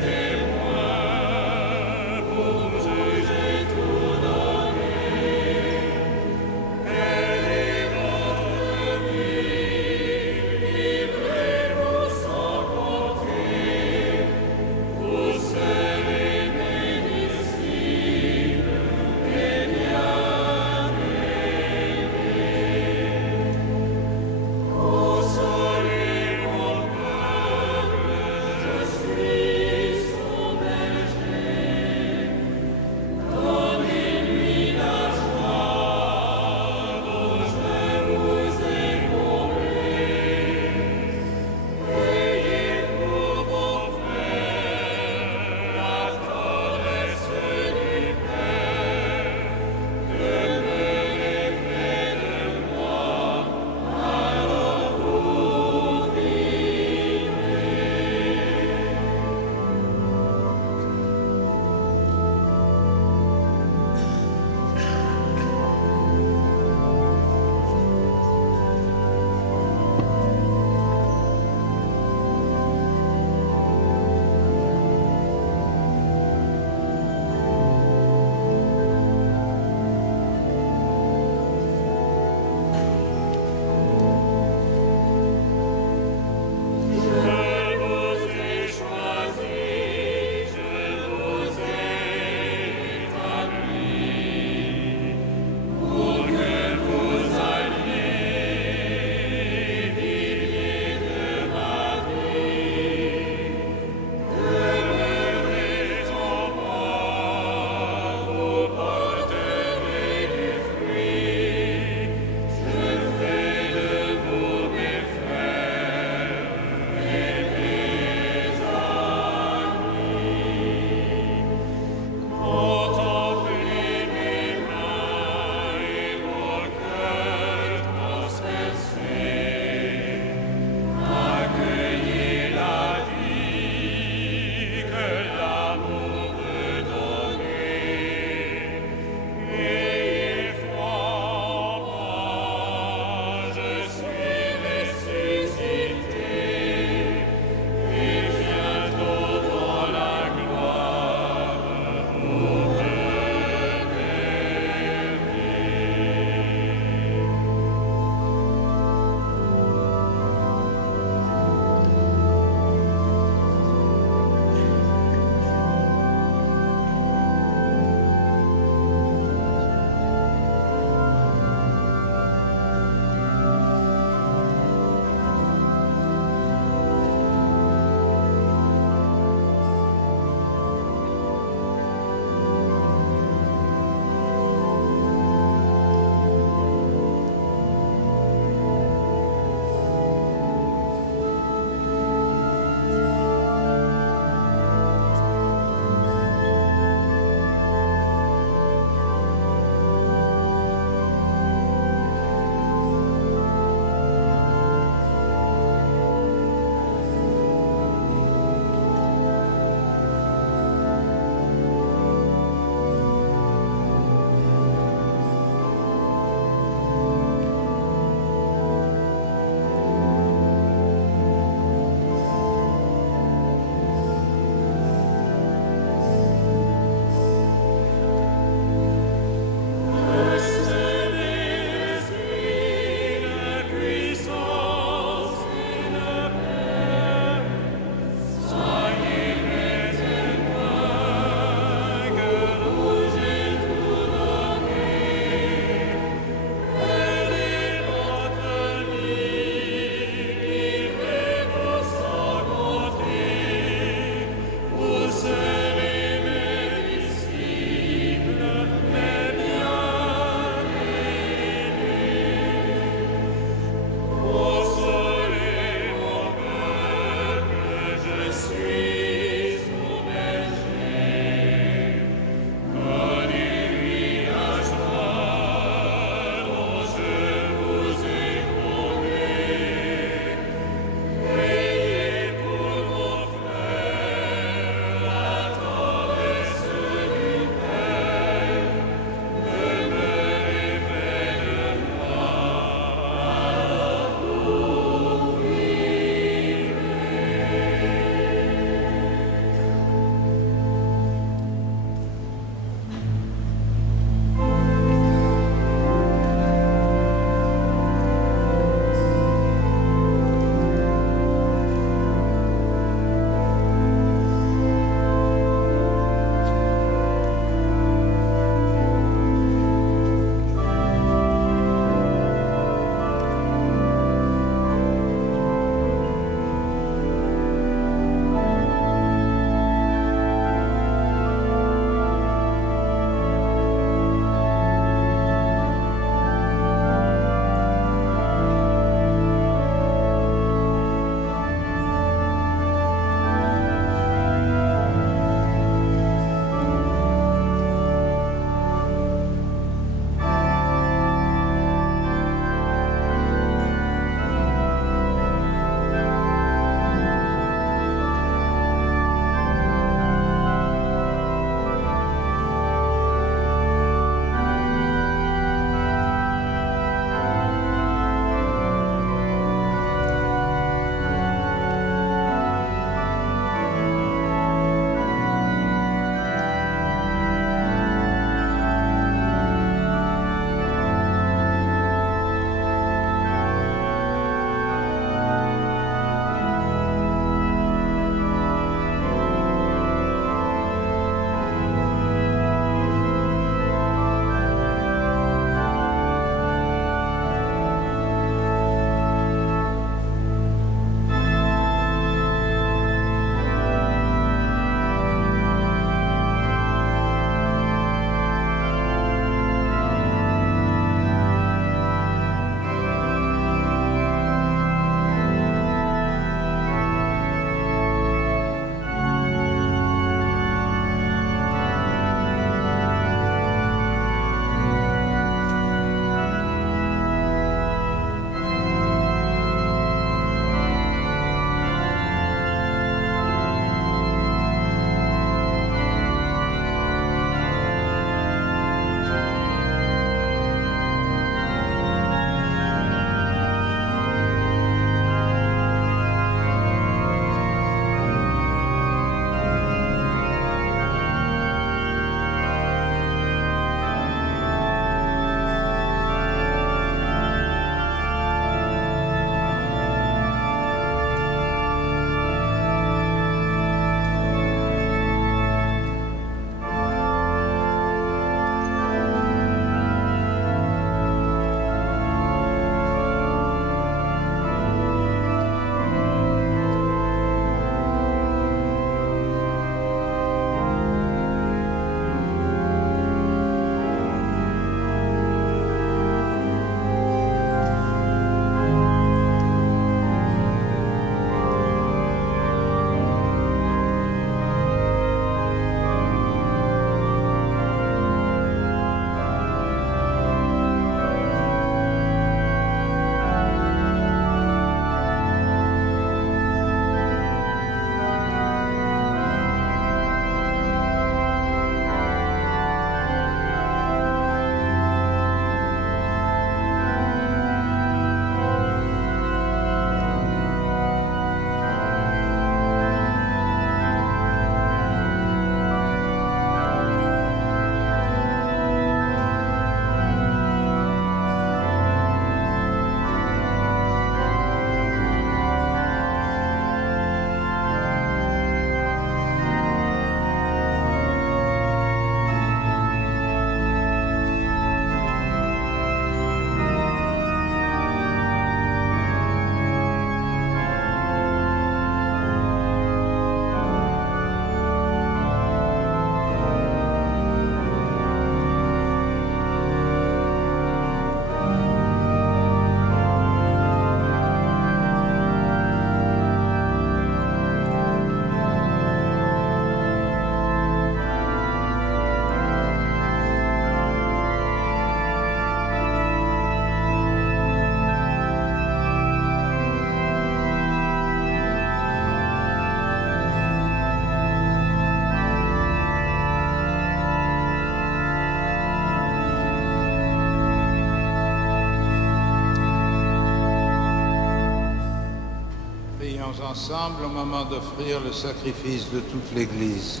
Prions ensemble au moment d'offrir le sacrifice de toute l'Église.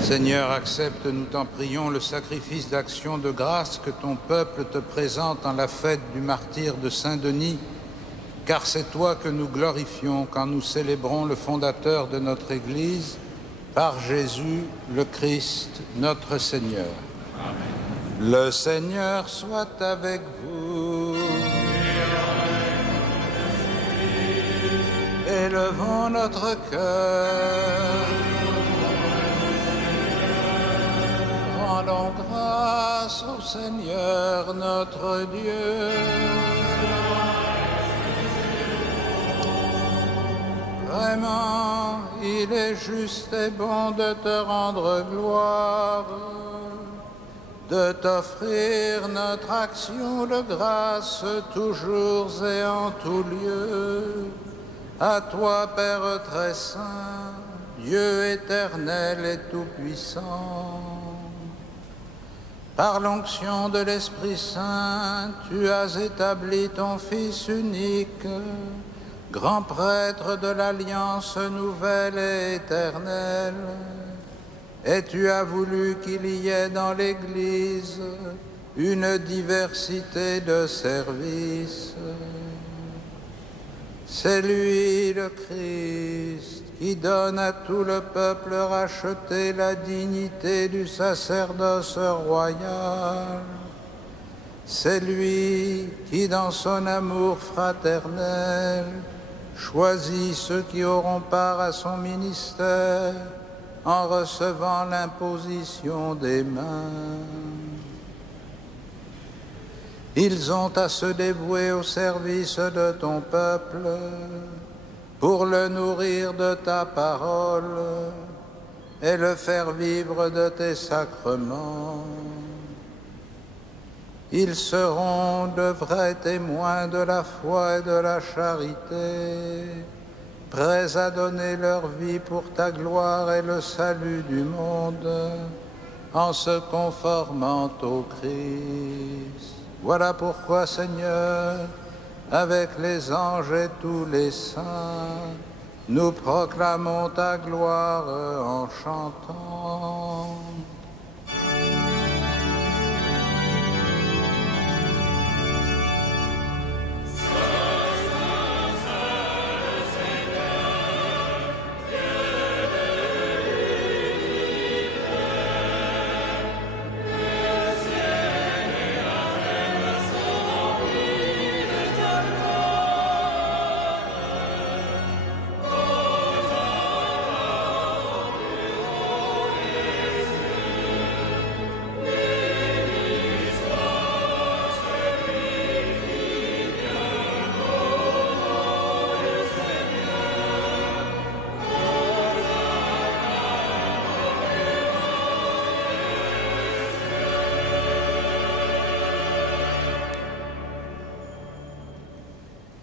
Seigneur, accepte, nous t'en prions, le sacrifice d'action de grâce que ton peuple te présente en la fête du martyre de Saint-Denis, car c'est toi que nous glorifions quand nous célébrons le fondateur de notre Église, par Jésus, le Christ, notre Seigneur. Amen. Le Seigneur soit avec vous. Élevons notre cœur. Rendons grâce au Seigneur notre Dieu. Vraiment, il est juste et bon de te rendre gloire, de t'offrir notre action de grâce toujours et en tout lieu. À toi, Père très saint, Dieu éternel et tout-puissant. Par l'onction de l'Esprit Saint, tu as établi ton Fils unique, grand prêtre de l'Alliance nouvelle et éternelle, et tu as voulu qu'il y ait dans l'Église une diversité de services. C'est lui, le Christ, qui donne à tout le peuple racheté la dignité du sacerdoce royal. C'est lui qui, dans son amour fraternel, choisit ceux qui auront part à son ministère en recevant l'imposition des mains. Ils ont à se dévouer au service de ton peuple pour le nourrir de ta parole et le faire vivre de tes sacrements. Ils seront de vrais témoins de la foi et de la charité, prêts à donner leur vie pour ta gloire et le salut du monde, en se conformant au Christ. Voilà pourquoi, Seigneur, avec les anges et tous les saints, nous proclamons ta gloire en chantant.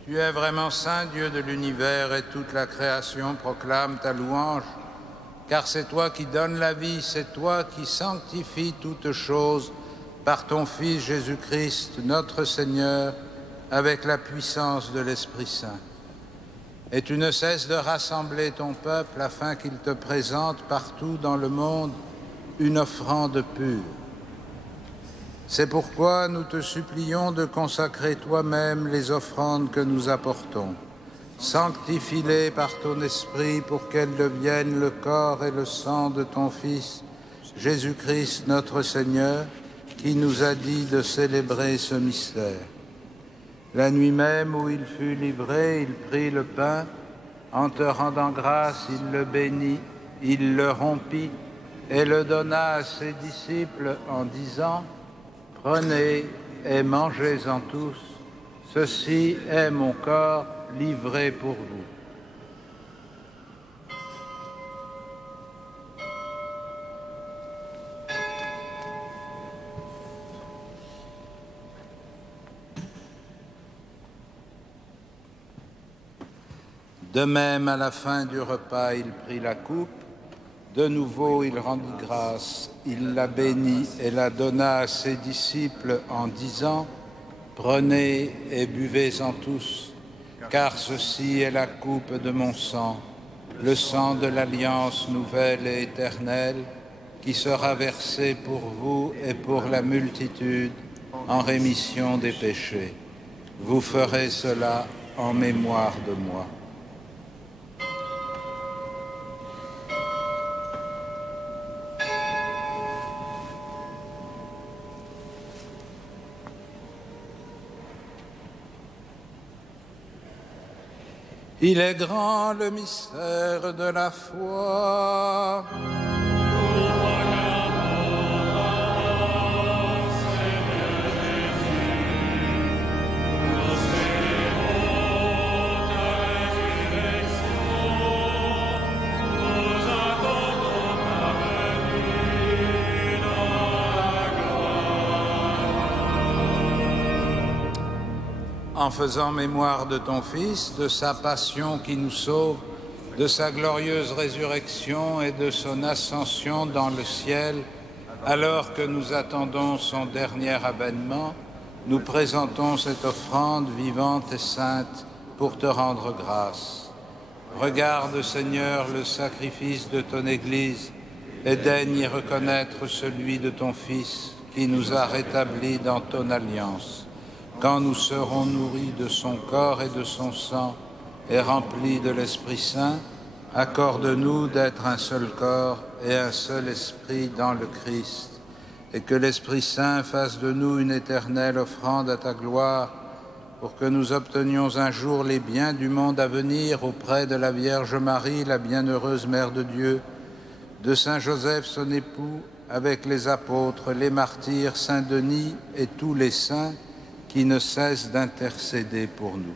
Tu es vraiment saint, Dieu de l'univers, et toute la création proclame ta louange, car c'est toi qui donnes la vie, c'est toi qui sanctifies toutes choses par ton Fils Jésus-Christ, notre Seigneur, avec la puissance de l'Esprit Saint. Et tu ne cesses de rassembler ton peuple afin qu'il te présente partout dans le monde une offrande pure. C'est pourquoi nous te supplions de consacrer toi-même les offrandes que nous apportons. Sanctifie-les par ton Esprit pour qu'elles deviennent le corps et le sang de ton Fils, Jésus-Christ notre Seigneur, qui nous a dit de célébrer ce mystère. La nuit même où il fut livré, il prit le pain. En te rendant grâce, il le bénit, il le rompit et le donna à ses disciples en disant: « Prenez et mangez-en tous, ceci est mon corps livré pour vous. » De même, à la fin du repas, il prit la coupe. De nouveau, il rendit grâce, il la bénit et la donna à ses disciples en disant: « Prenez et buvez-en tous. car ceci est la coupe de mon sang, le sang de l'alliance nouvelle et éternelle, qui sera versé pour vous et pour la multitude en rémission des péchés. Vous ferez cela en mémoire de moi. Il est grand le mystère de la foi. En faisant mémoire de ton Fils, de sa passion qui nous sauve, de sa glorieuse résurrection et de son ascension dans le ciel, alors que nous attendons son dernier avènement, nous présentons cette offrande vivante et sainte pour te rendre grâce. Regarde, Seigneur, le sacrifice de ton Église et daigne y reconnaître celui de ton Fils qui nous a rétablis dans ton alliance. Quand nous serons nourris de son corps et de son sang et remplis de l'Esprit Saint, accorde-nous d'être un seul corps et un seul esprit dans le Christ, et que l'Esprit Saint fasse de nous une éternelle offrande à ta gloire, pour que nous obtenions un jour les biens du monde à venir auprès de la Vierge Marie, la bienheureuse Mère de Dieu, de Saint Joseph son époux, avec les apôtres, les martyrs, Saint Denis et tous les saints, qui ne cesse d'intercéder pour nous.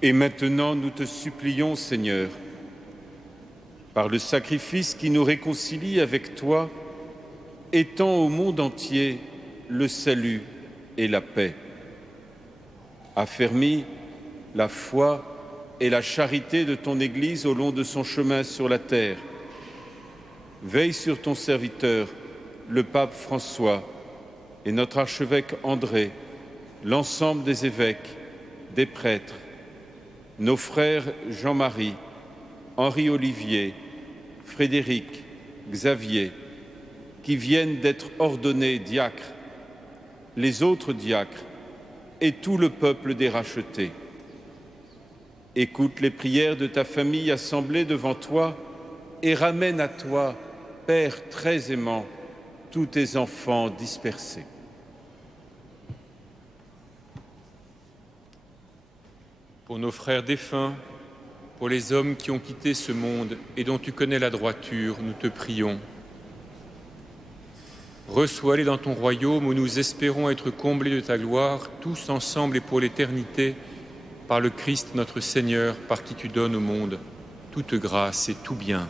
Et maintenant, nous te supplions, Seigneur, par le sacrifice qui nous réconcilie avec toi, étends au monde entier le salut et la paix. Affermis la foi et la charité de ton Église au long de son chemin sur la terre. Veille sur ton serviteur, le pape François, et notre archevêque André, l'ensemble des évêques, des prêtres, nos frères Jean-Marie, Henri-Olivier, Frédéric, Xavier, qui viennent d'être ordonnés diacres, les autres diacres et tout le peuple des rachetés. Écoute les prières de ta famille assemblée devant toi et ramène à toi, Père très aimant, tous tes enfants dispersés. Pour nos frères défunts, pour les hommes qui ont quitté ce monde et dont tu connais la droiture, nous te prions. Reçois-les dans ton royaume où nous espérons être comblés de ta gloire, tous ensemble et pour l'éternité, par le Christ notre Seigneur, par qui tu donnes au monde toute grâce et tout bien.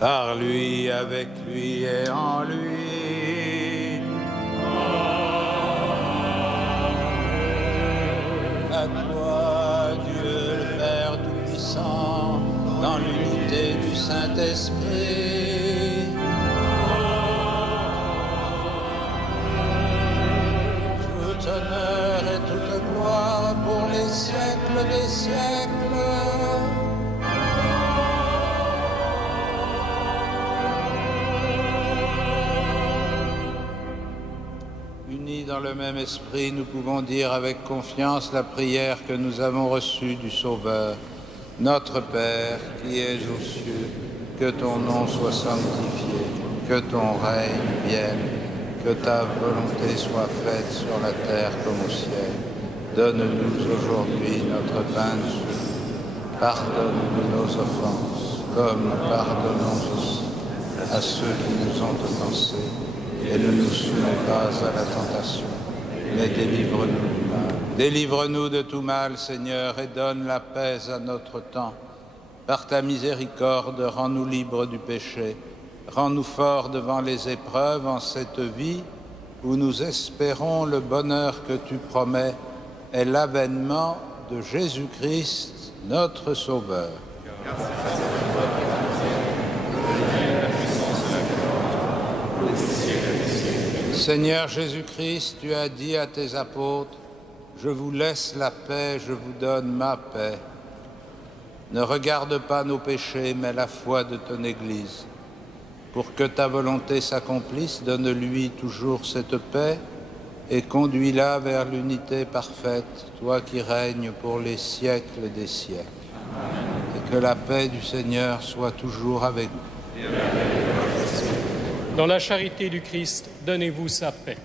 Par lui, avec lui et en lui. À toi, Dieu le Père Tout-Puissant, dans l'unité du Saint-Esprit. Tout honneur et toute gloire pour les siècles des siècles. Dans le même esprit, nous pouvons dire avec confiance la prière que nous avons reçue du Sauveur. Notre Père, qui es aux cieux, que ton nom soit sanctifié, que ton règne vienne, que ta volonté soit faite sur la terre comme au ciel. Donne-nous aujourd'hui notre pain de ce jour. Pardonne-nous nos offenses, comme nous pardonnons aussi à ceux qui nous ont offensés. Et ne nous soumets pas à la tentation, mais délivre-nous du mal. Délivre-nous de tout mal, Seigneur, et donne la paix à notre temps. Par ta miséricorde, rends-nous libres du péché. Rends-nous forts devant les épreuves en cette vie où nous espérons le bonheur que tu promets et l'avènement de Jésus-Christ, notre Sauveur. Seigneur Jésus-Christ, tu as dit à tes apôtres, « Je vous laisse la paix, je vous donne ma paix. » Ne regarde pas nos péchés, mais la foi de ton Église. Pour que ta volonté s'accomplisse, donne-lui toujours cette paix et conduis-la vers l'unité parfaite, toi qui règnes pour les siècles des siècles. Et que la paix du Seigneur soit toujours avec vous. Dans la charité du Christ, donnez-vous sa paix.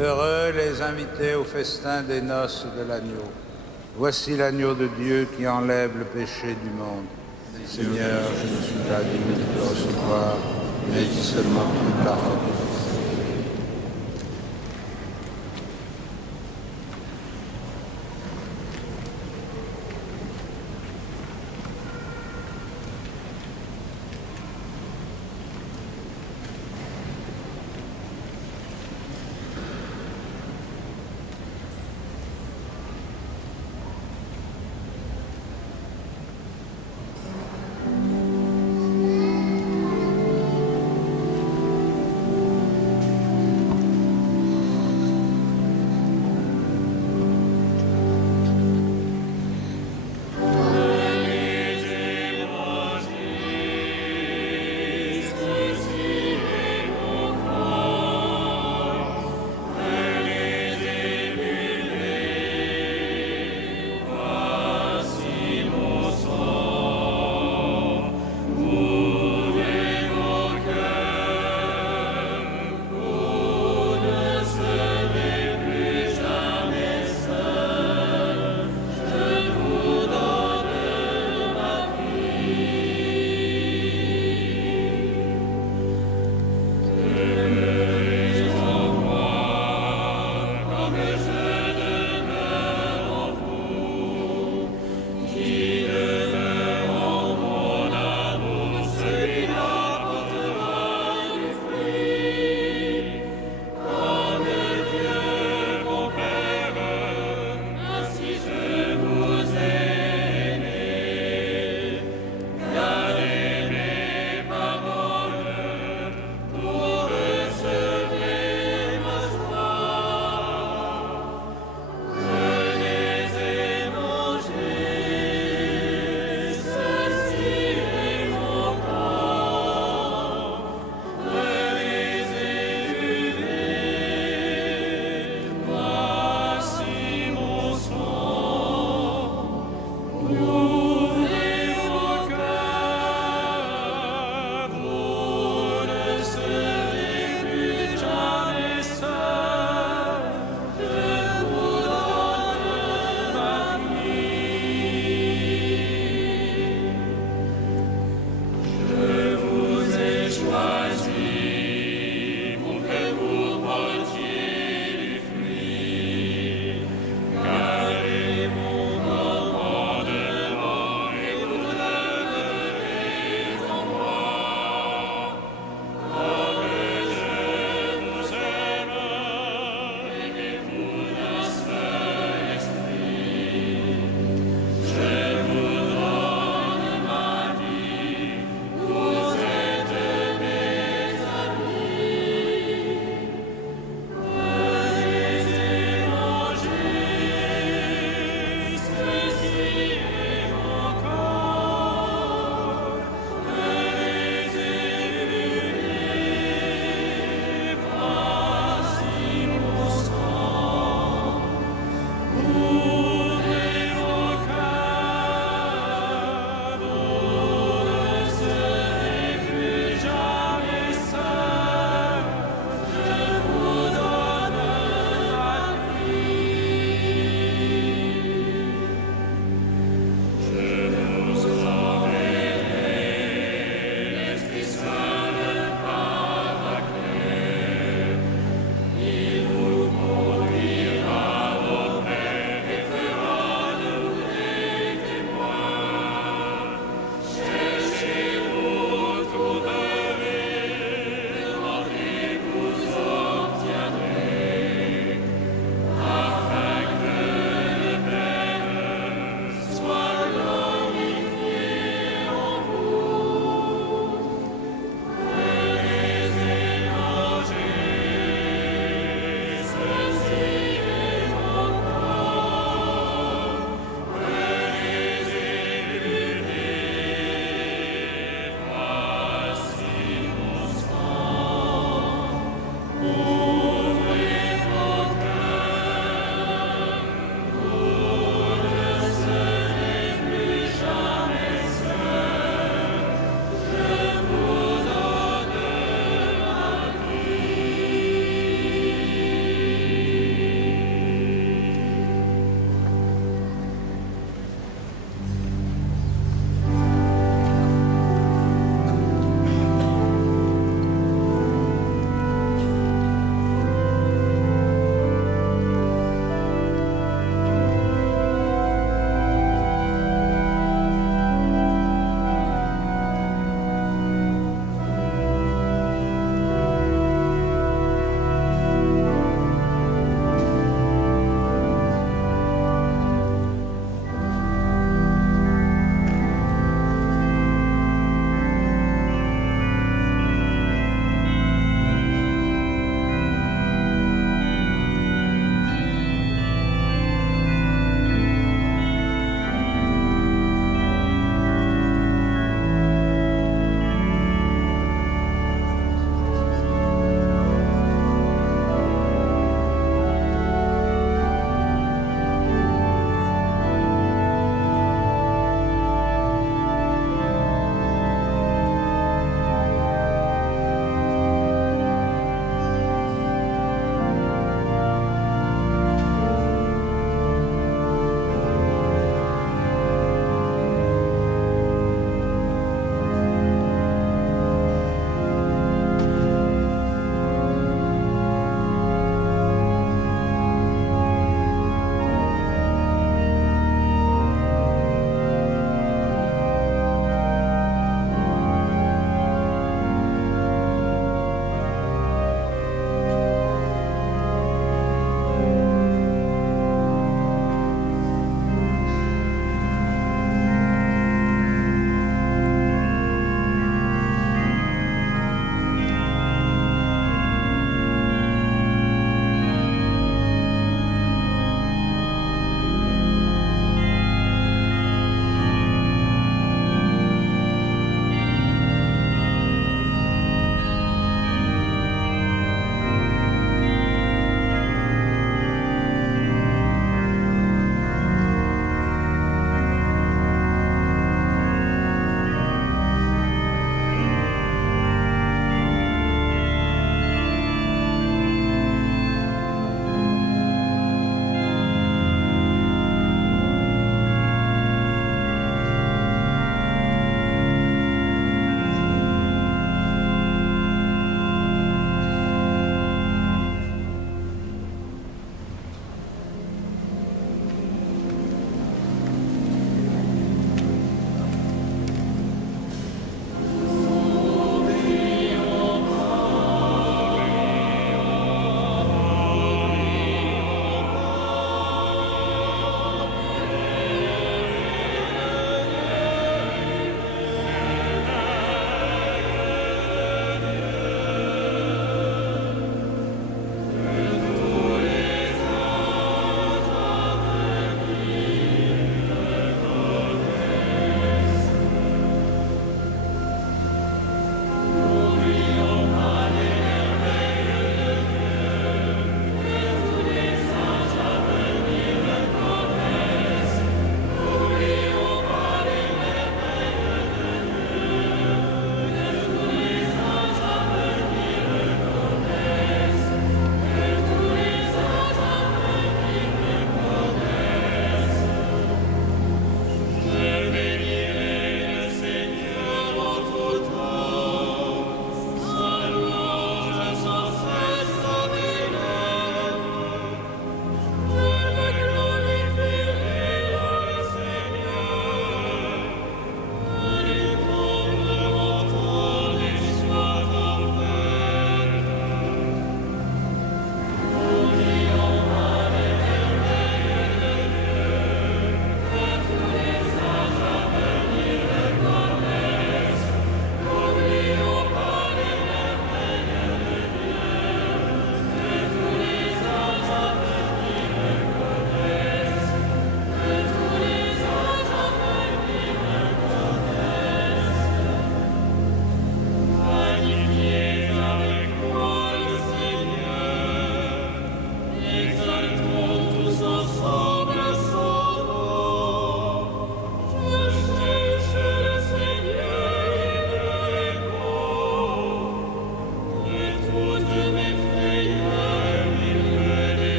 Heureux les invités au festin des noces de l'agneau. Voici l'agneau de Dieu qui enlève le péché du monde. Seigneur, je ne suis pas digne de te recevoir, mais dis seulement une parole.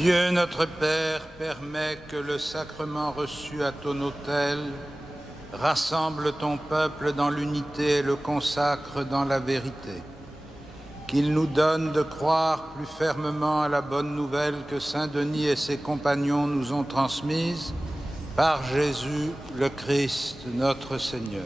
Dieu notre Père permet que le sacrement reçu à ton autel rassemble ton peuple dans l'unité et le consacre dans la vérité. Qu'il nous donne de croire plus fermement à la bonne nouvelle que Saint Denis et ses compagnons nous ont transmise par Jésus le Christ, notre Seigneur.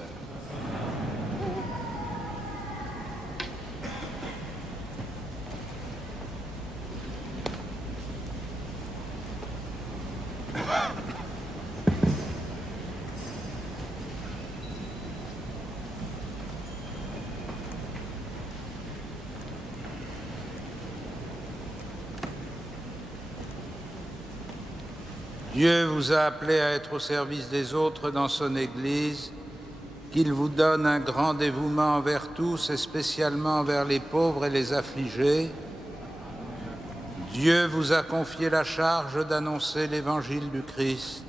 Dieu vous a appelé à être au service des autres dans son Église, qu'il vous donne un grand dévouement envers tous et spécialement envers les pauvres et les affligés. Dieu vous a confié la charge d'annoncer l'Évangile du Christ,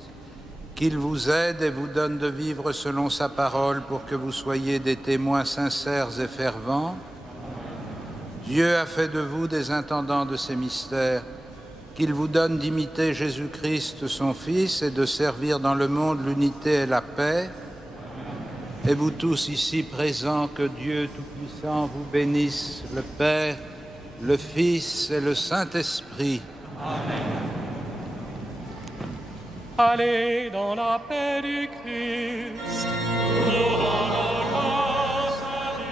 qu'il vous aide et vous donne de vivre selon sa parole pour que vous soyez des témoins sincères et fervents. Dieu a fait de vous des intendants de ces mystères, qu'il vous donne d'imiter Jésus-Christ, son Fils, et de servir dans le monde l'unité et la paix. Et vous tous ici présents, que Dieu Tout-Puissant vous bénisse, le Père, le Fils et le Saint-Esprit. Amen. Allez dans la paix du Christ. Nous rendons grâce à Dieu.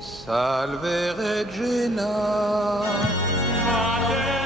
Salve Regina. Amen.